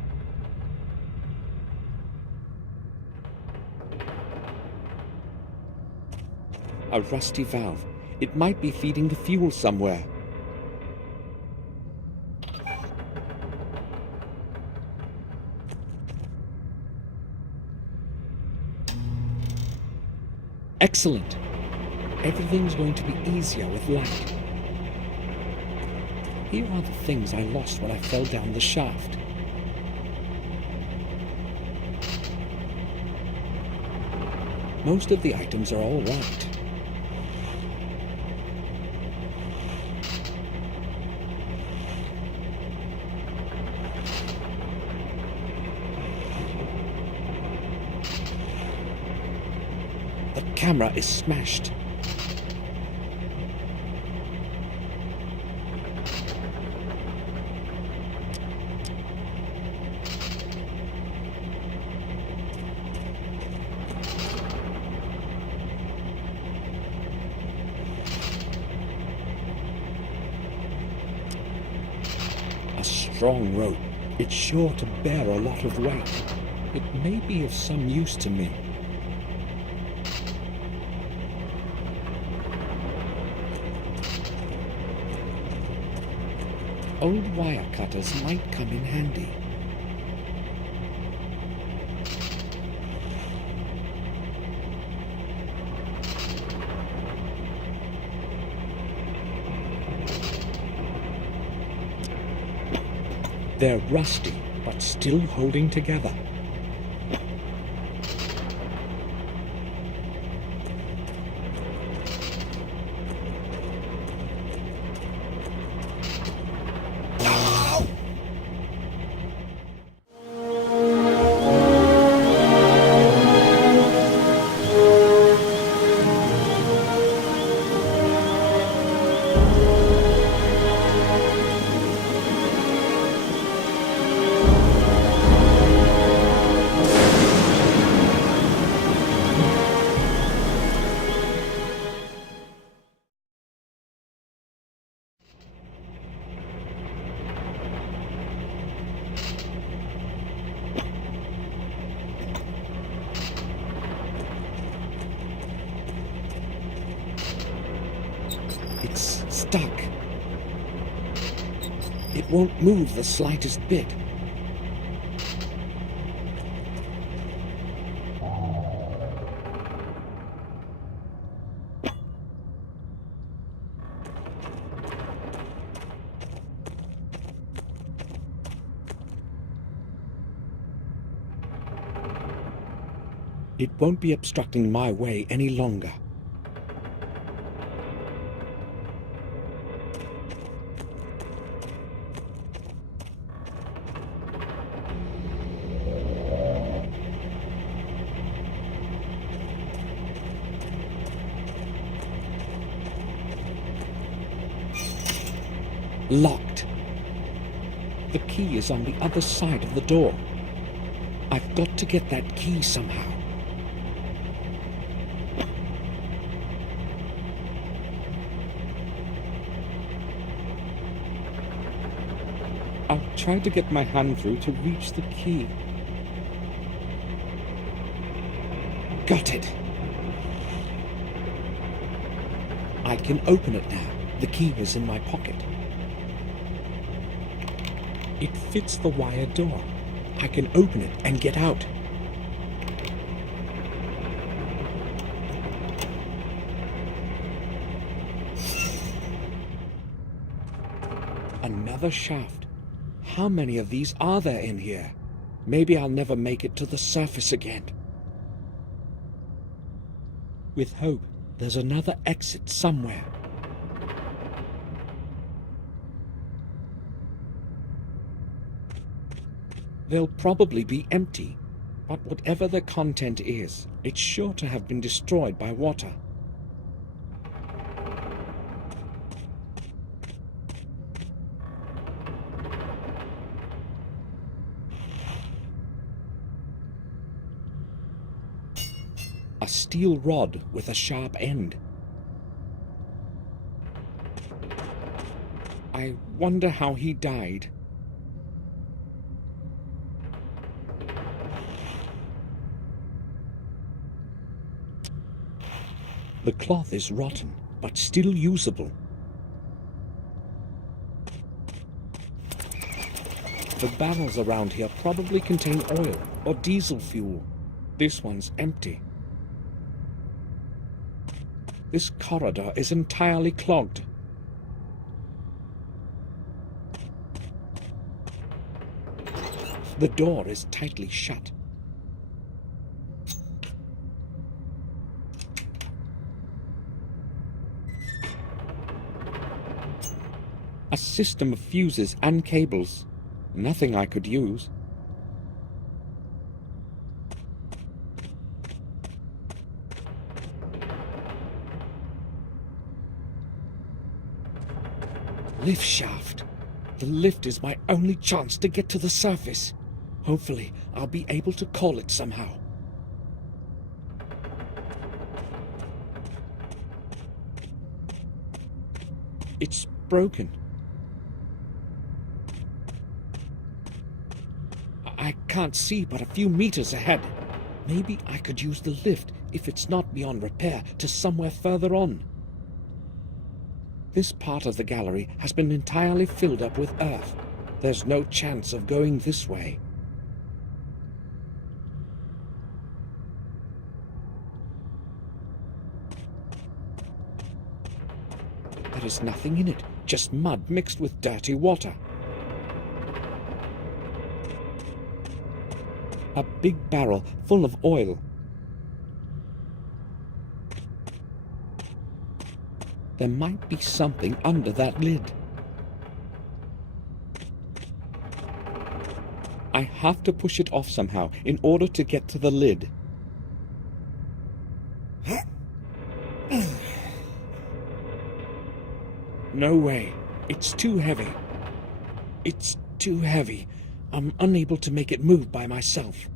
A rusty valve. It might be feeding the fuel somewhere. Excellent. Everything's going to be easier with light. Here are the things I lost when I fell down the shaft. Most of the items are all right. The camera is smashed. A strong rope. It's sure to bear a lot of weight. It may be of some use to me. Old wire cutters might come in handy. They're rusty, but still holding together. It's stuck. It won't move the slightest bit. It won't be obstructing my way any longer. Locked. The key is on the other side of the door. I've got to get that key somehow. I'll try to get my hand through to reach the key. Got it. I can open it now. The key is in my pocket. It fits the wire door. I can open it and get out. Another shaft. How many of these are there in here? Maybe I'll never make it to the surface again. With hope, there's another exit somewhere. They'll probably be empty, but whatever the content is, it's sure to have been destroyed by water. A steel rod with a sharp end. I wonder how he died. The cloth is rotten, but still usable. The barrels around here probably contain oil or diesel fuel. This one's empty. This corridor is entirely clogged. The door is tightly shut. A system of fuses and cables. Nothing I could use. Lift shaft. The lift is my only chance to get to the surface. Hopefully, I'll be able to call it somehow. It's broken. I can't see but a few meters ahead. Maybe I could use the lift, if it's not beyond repair, to somewhere further on. This part of the gallery has been entirely filled up with earth. There's no chance of going this way. There is nothing in it, just mud mixed with dirty water. A big barrel full of oil. There might be something under that lid. I have to push it off somehow in order to get to the lid. No way. It's too heavy. It's too heavy. I'm unable to make it move by myself.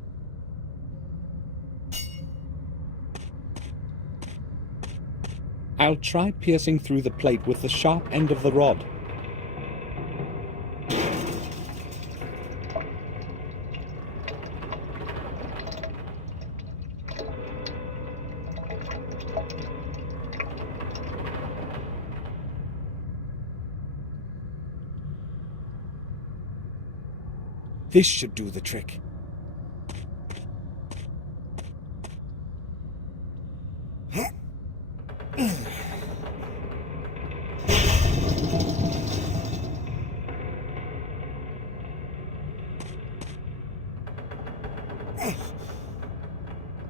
I'll try piercing through the plate with the sharp end of the rod. This should do the trick.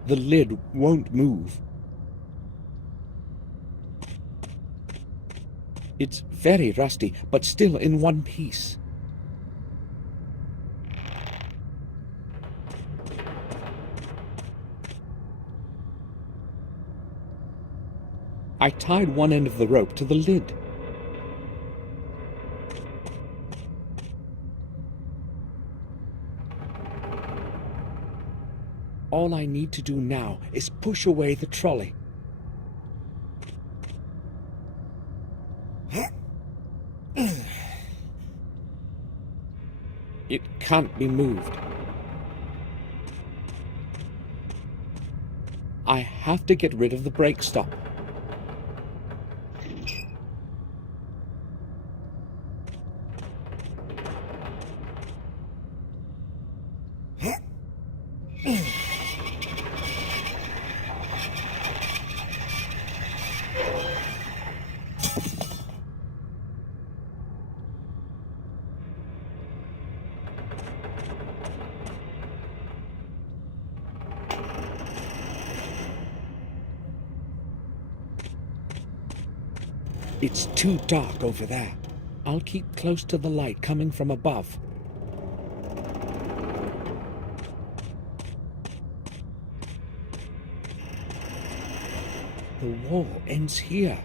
The lid won't move. It's very rusty, but still in one piece. I tied one end of the rope to the lid. All I need to do now is push away the trolley. It can't be moved. I have to get rid of the brake stop. It's too dark over there. I'll keep close to the light coming from above. The wall ends here.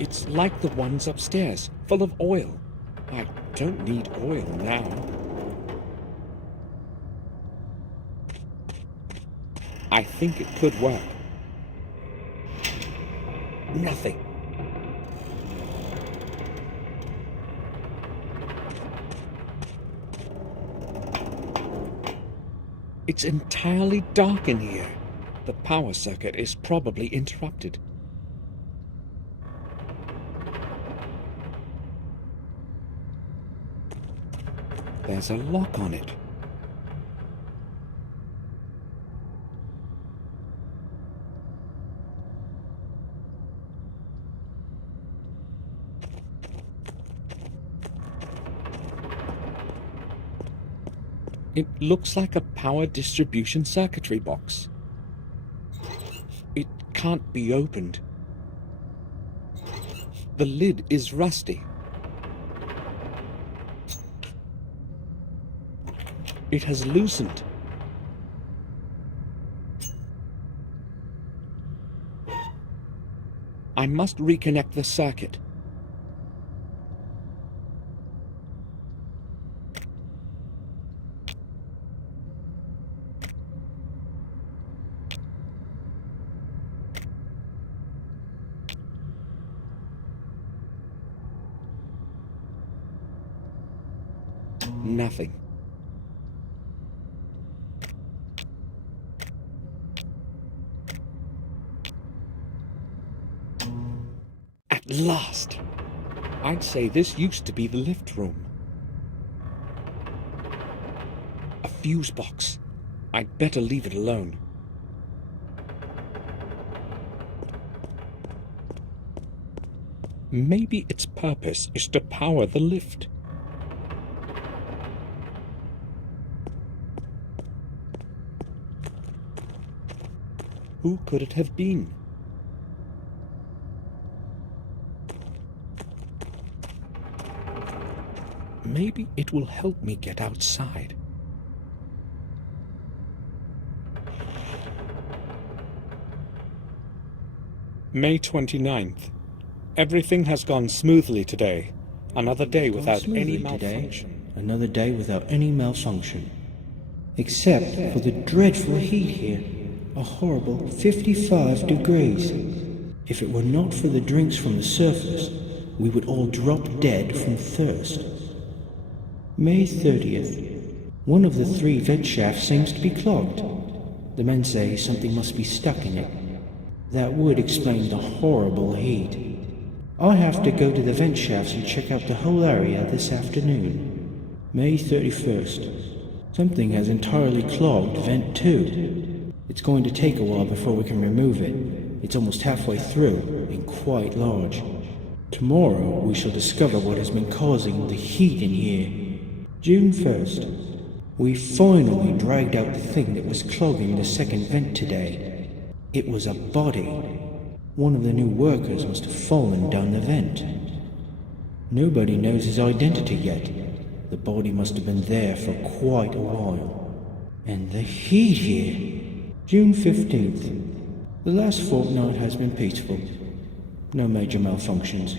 It's like the ones upstairs, full of oil. I don't need oil now. I think it could work. Nothing. It's entirely dark in here. The power circuit is probably interrupted. There's a lock on it. It looks like a power distribution circuitry box. It can't be opened. The lid is rusty. It has loosened. I must reconnect the circuit. Nothing. At last! I'd say this used to be the lift room. A fuse box. I'd better leave it alone. Maybe its purpose is to power the lift. Who could it have been? Maybe it will help me get outside. May 29th. Everything has gone smoothly today. Another day without any malfunction. Another day without any malfunction. Except for the dreadful heat here. A horrible 55 degrees. If it were not for the drinks from the surface, we would all drop dead from thirst. May 30th. One of the 3 vent shafts seems to be clogged. The men say something must be stuck in it. That would explain the horrible heat. I'll have to go to the vent shafts and check out the whole area this afternoon. May 31st. Something has entirely clogged vent 2. It's going to take a while before we can remove it. It's almost halfway through and quite large. Tomorrow we shall discover what has been causing the heat in here. June 1st. We finally dragged out the thing that was clogging the second vent today. It was a body. One of the new workers must have fallen down the vent. Nobody knows his identity yet. The body must have been there for quite a while. And the heat here. June 15th. The last fortnight has been peaceful. No major malfunctions.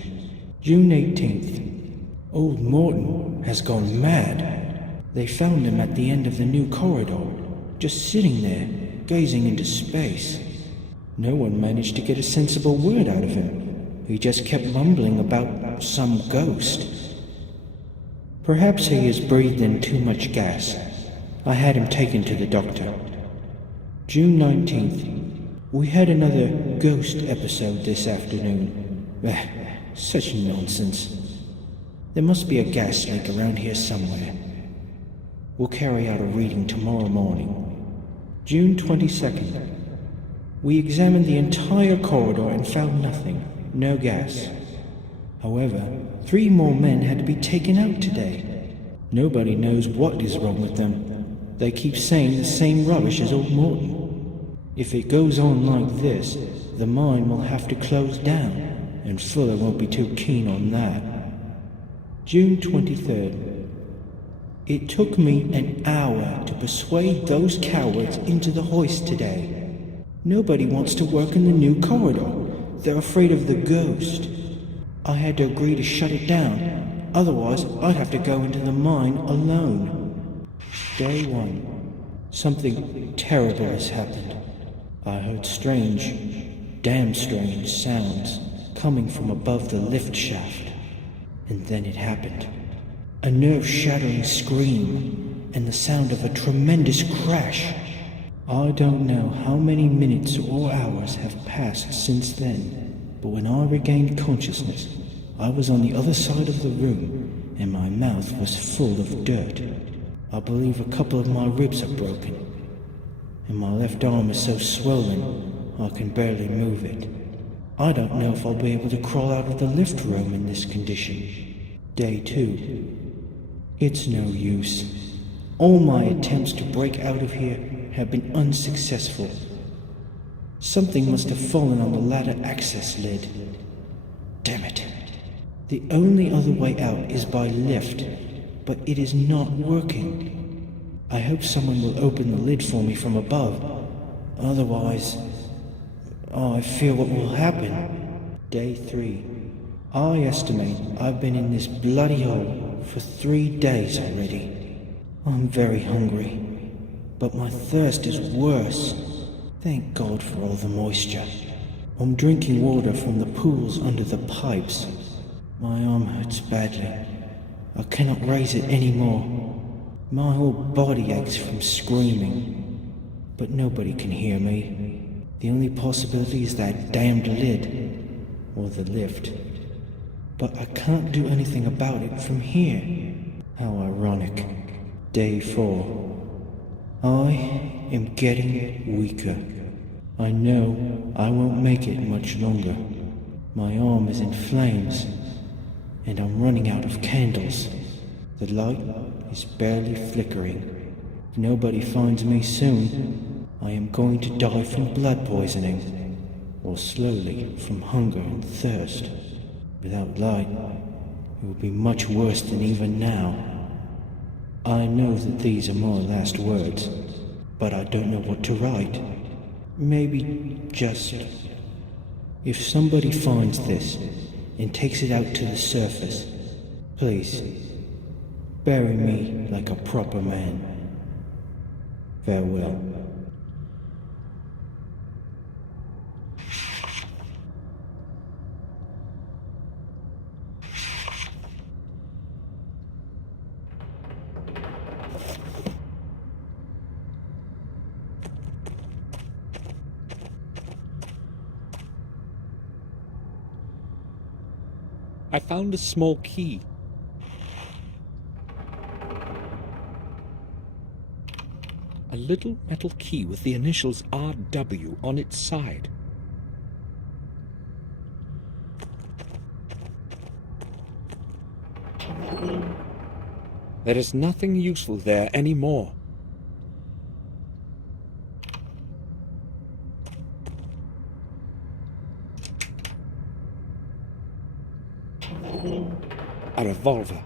June 18th. Old Morton has gone mad. They found him at the end of the new corridor, just sitting there, gazing into space. No one managed to get a sensible word out of him. He just kept mumbling about some ghost. Perhaps he has breathed in too much gas. I had him taken to the doctor. June 19th. We had another ghost episode this afternoon. Such nonsense. There must be a gas leak around here somewhere. We'll carry out a reading tomorrow morning. June 22nd. We examined the entire corridor and found nothing. No gas. However, 3 more men had to be taken out today. Nobody knows what is wrong with them. They keep saying the same rubbish as old Morton. If it goes on like this, the mine will have to close down, and Fuller won't be too keen on that. June 23rd. It took me an hour to persuade those cowards into the hoist today. Nobody wants to work in the new corridor. They're afraid of the ghost. I had to agree to shut it down, otherwise I'd have to go into the mine alone. Day 1. Something terrible has happened. I heard strange, damn strange sounds coming from above the lift shaft. And then it happened. A nerve-shattering scream, and the sound of a tremendous crash. I don't know how many minutes or hours have passed since then, but when I regained consciousness, I was on the other side of the room, and my mouth was full of dirt. I believe a couple of my ribs are broken, and my left arm is so swollen I can barely move it. I don't know if I'll be able to crawl out of the lift room in this condition. Day 2. It's no use. All my attempts to break out of here have been unsuccessful. Something must have fallen on the ladder access lid. Damn it. The only other way out is by lift, but it is not working. I hope someone will open the lid for me from above. Otherwise, I fear what will happen. Day 3. I estimate I've been in this bloody hole for 3 days already. I'm very hungry, but my thirst is worse. Thank God for all the moisture. I'm drinking water from the pools under the pipes. My arm hurts badly. I cannot raise it anymore. My whole body aches from screaming, but nobody can hear me. The only possibility is that damned lid, or the lift. But I can't do anything about it from here. How ironic. Day 4. I am getting weaker. I know I won't make it much longer. My arm is in flames, and I'm running out of candles. The light is barely flickering. If nobody finds me soon, I am going to die from blood poisoning, or slowly from hunger and thirst. Without light, it will be much worse than even now. I know that these are my last words, but I don't know what to write. Maybe just... If somebody finds this and takes it out to the surface, please, bury me like a proper man. Farewell. I found a small key. A little metal key with the initials RW on its side. There is nothing useful there anymore. A revolver.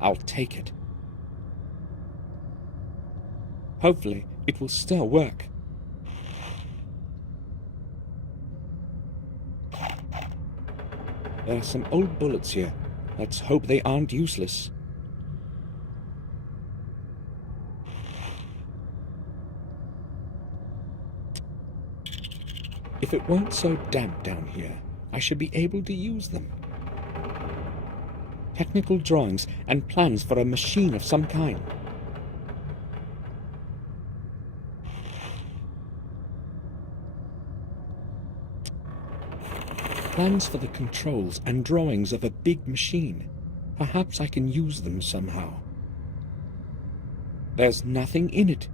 I'll take it. Hopefully, it will still work. There are some old bullets here. Let's hope they aren't useless. If it weren't so damp down here, I should be able to use them. Technical drawings and plans for a machine of some kind. Plans for the controls and drawings of a big machine. Perhaps I can use them somehow. There's nothing in it.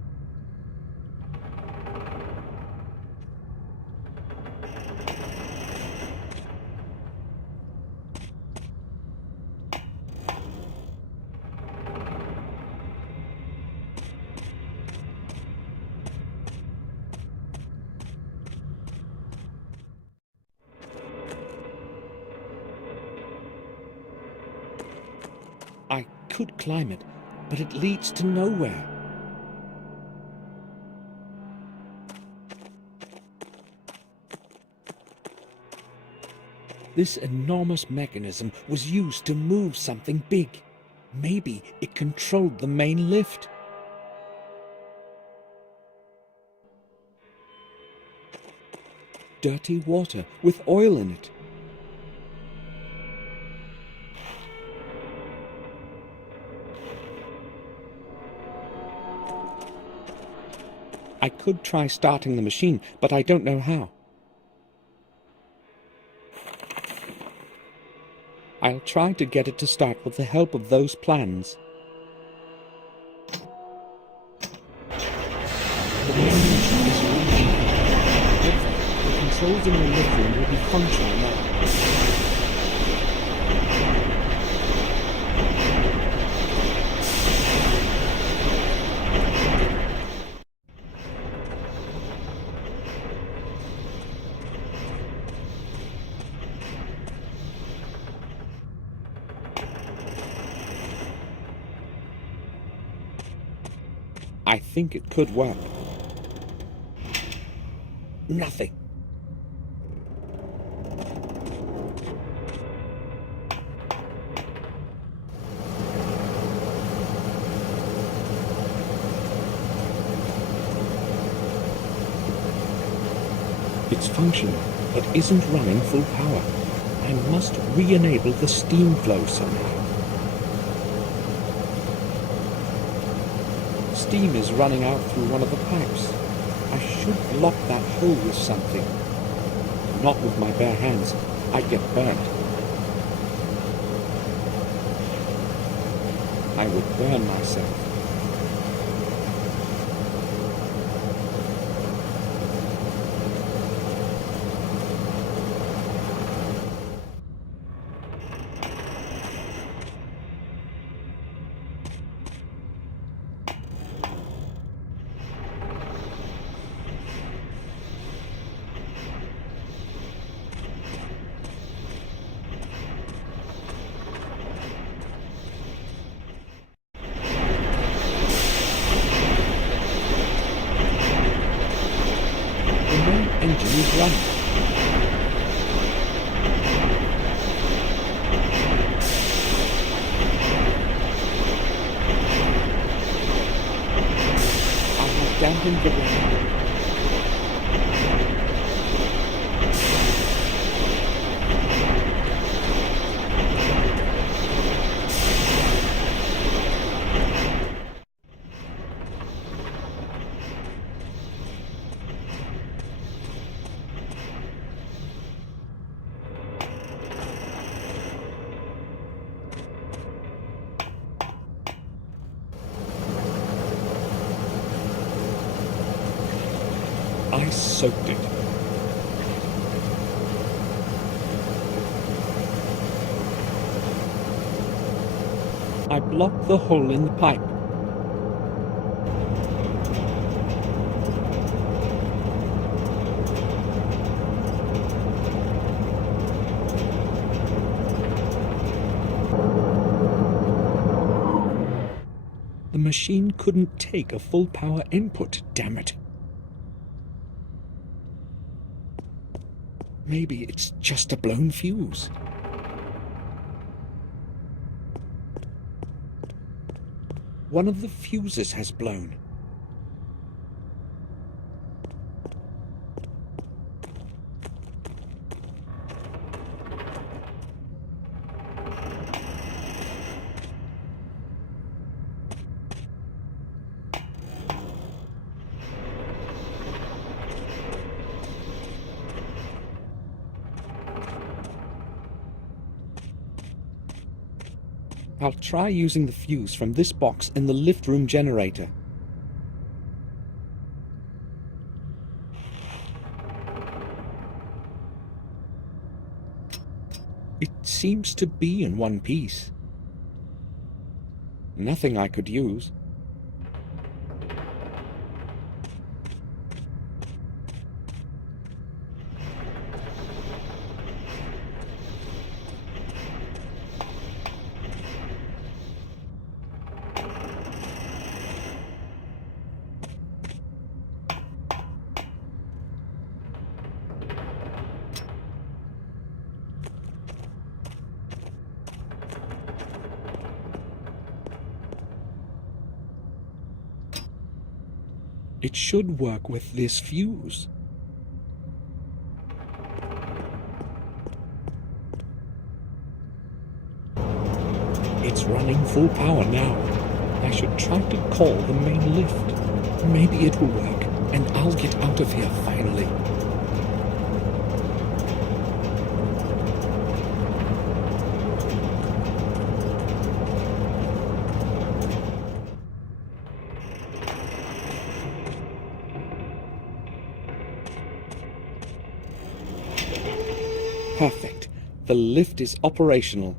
could climb it, but it leads to nowhere. This enormous mechanism was used to move something big. Maybe it controlled the main lift. Dirty water with oil in it. I could try starting the machine, but I don't know how. I'll try to get it to start with the help of those plans. The controls in the lift room will be functional now. I think it could work. Nothing. It's functional, but isn't running full power. I must re-enable the steam flow somehow. Steam is running out through one of the pipes. I should block that hole with something. Not with my bare hands. I'd get burnt. I would burn myself. Engine is running. I have dampened the wind. I soaked it. I blocked the hole in the pipe. The machine couldn't take a full power input, damn it. Maybe it's just a blown fuse. One of the fuses has blown. I'll try using the fuse from this box in the lift room generator. It seems to be in one piece. Nothing I could use. It should work with this fuse. It's running full power now. I should try to call the main lift. Maybe it will work, and I'll get out of here finally. Perfect. The lift is operational.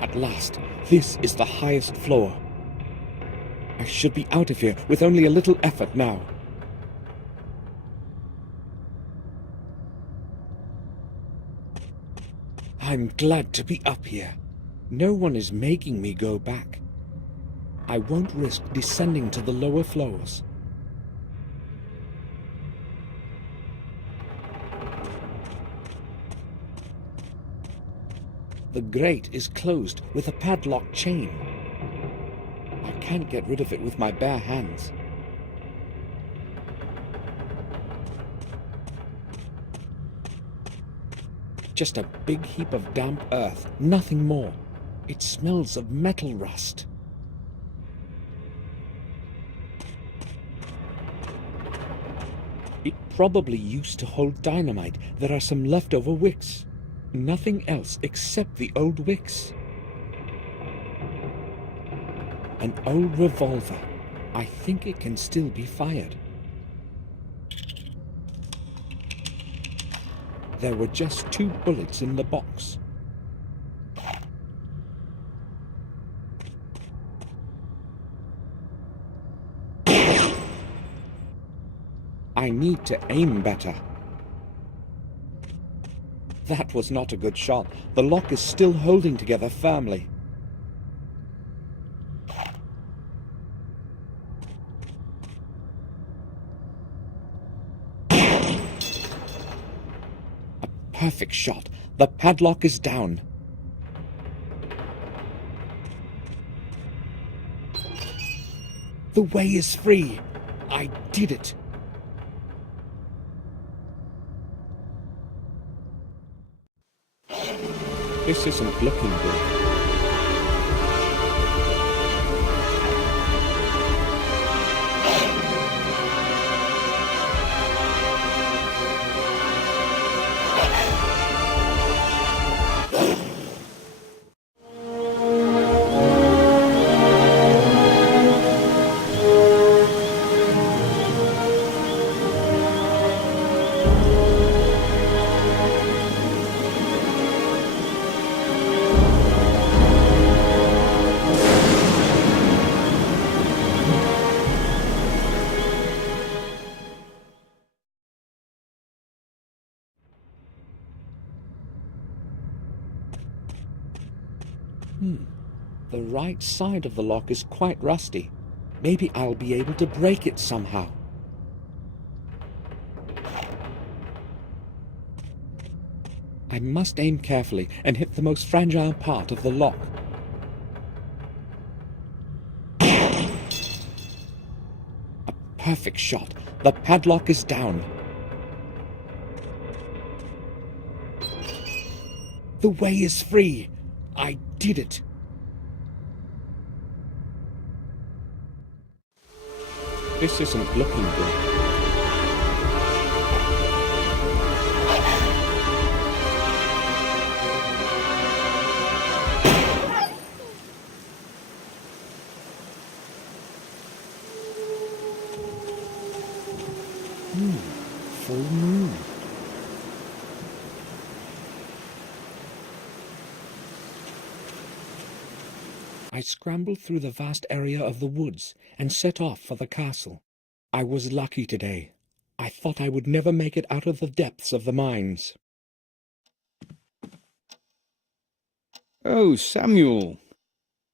At last, this is the highest floor. I should be out of here with only a little effort now. I'm glad to be up here. No one is making me go back. I won't risk descending to the lower floors. The grate is closed with a padlock chain. I can't get rid of it with my bare hands. Just a big heap of damp earth, nothing more. It smells of metal rust. It probably used to hold dynamite. There are some leftover wicks. Nothing else except the old wicks. An old revolver. I think it can still be fired. There were just 2 bullets in the box. I need to aim better. That was not a good shot. The lock is still holding together firmly. A perfect shot. The padlock is down. The way is free. I did it. This isn't looking good. The right side of the lock is quite rusty. Maybe I'll be able to break it somehow. I must aim carefully and hit the most fragile part of the lock. A perfect shot. The padlock is down. The way is free. I did it. This isn't looking good. I scrambled through the vast area of the woods and set off for the castle. I was lucky today. I thought I would never make it out of the depths of the mines. Oh, Samuel!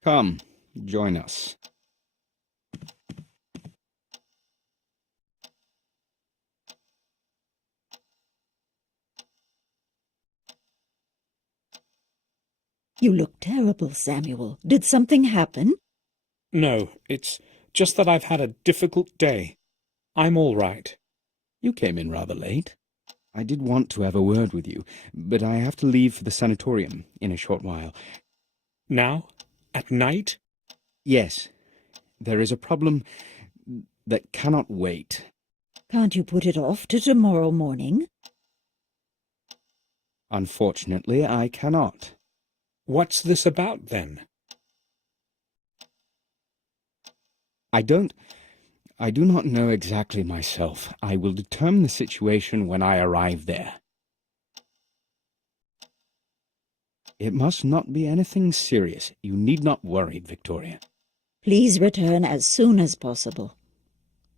Come, join us. You look terrible, Samuel. Did something happen? No, it's just that I've had a difficult day. I'm all right. You came in rather late. I did want to have a word with you, but I have to leave for the sanatorium in a short while. Now? At night? Yes. There is a problem that cannot wait. Can't you put it off to tomorrow morning? Unfortunately, I cannot. What's this about, then? I do not know exactly myself. I will determine the situation when I arrive there. It must not be anything serious. You need not worry, Victoria. Please return as soon as possible.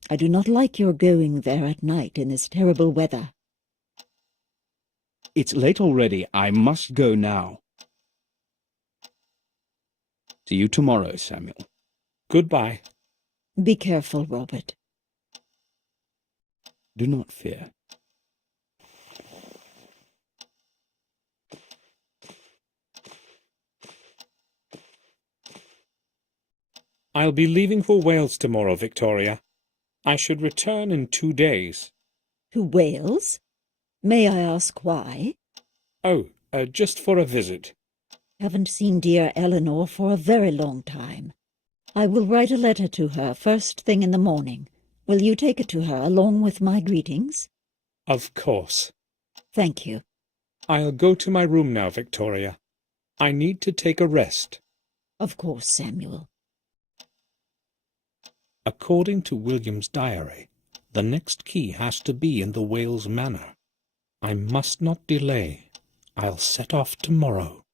I do not like your going there at night in this terrible weather. It's late already. I must go now. See you tomorrow, Samuel. Goodbye. Be careful, Robert. Do not fear. I'll be leaving for Wales tomorrow, Victoria. I should return in 2 days. To Wales? May I ask why? Oh, just for a visit. Haven't seen dear Eleanor for a very long time. I will write a letter to her first thing in the morning. Will you take it to her along with my greetings? Of course. Thank you. I'll go to my room now, Victoria. I need to take a rest. Of course, Samuel. According to William's diary, the next key has to be in the Wales Manor. I must not delay. I'll set off tomorrow.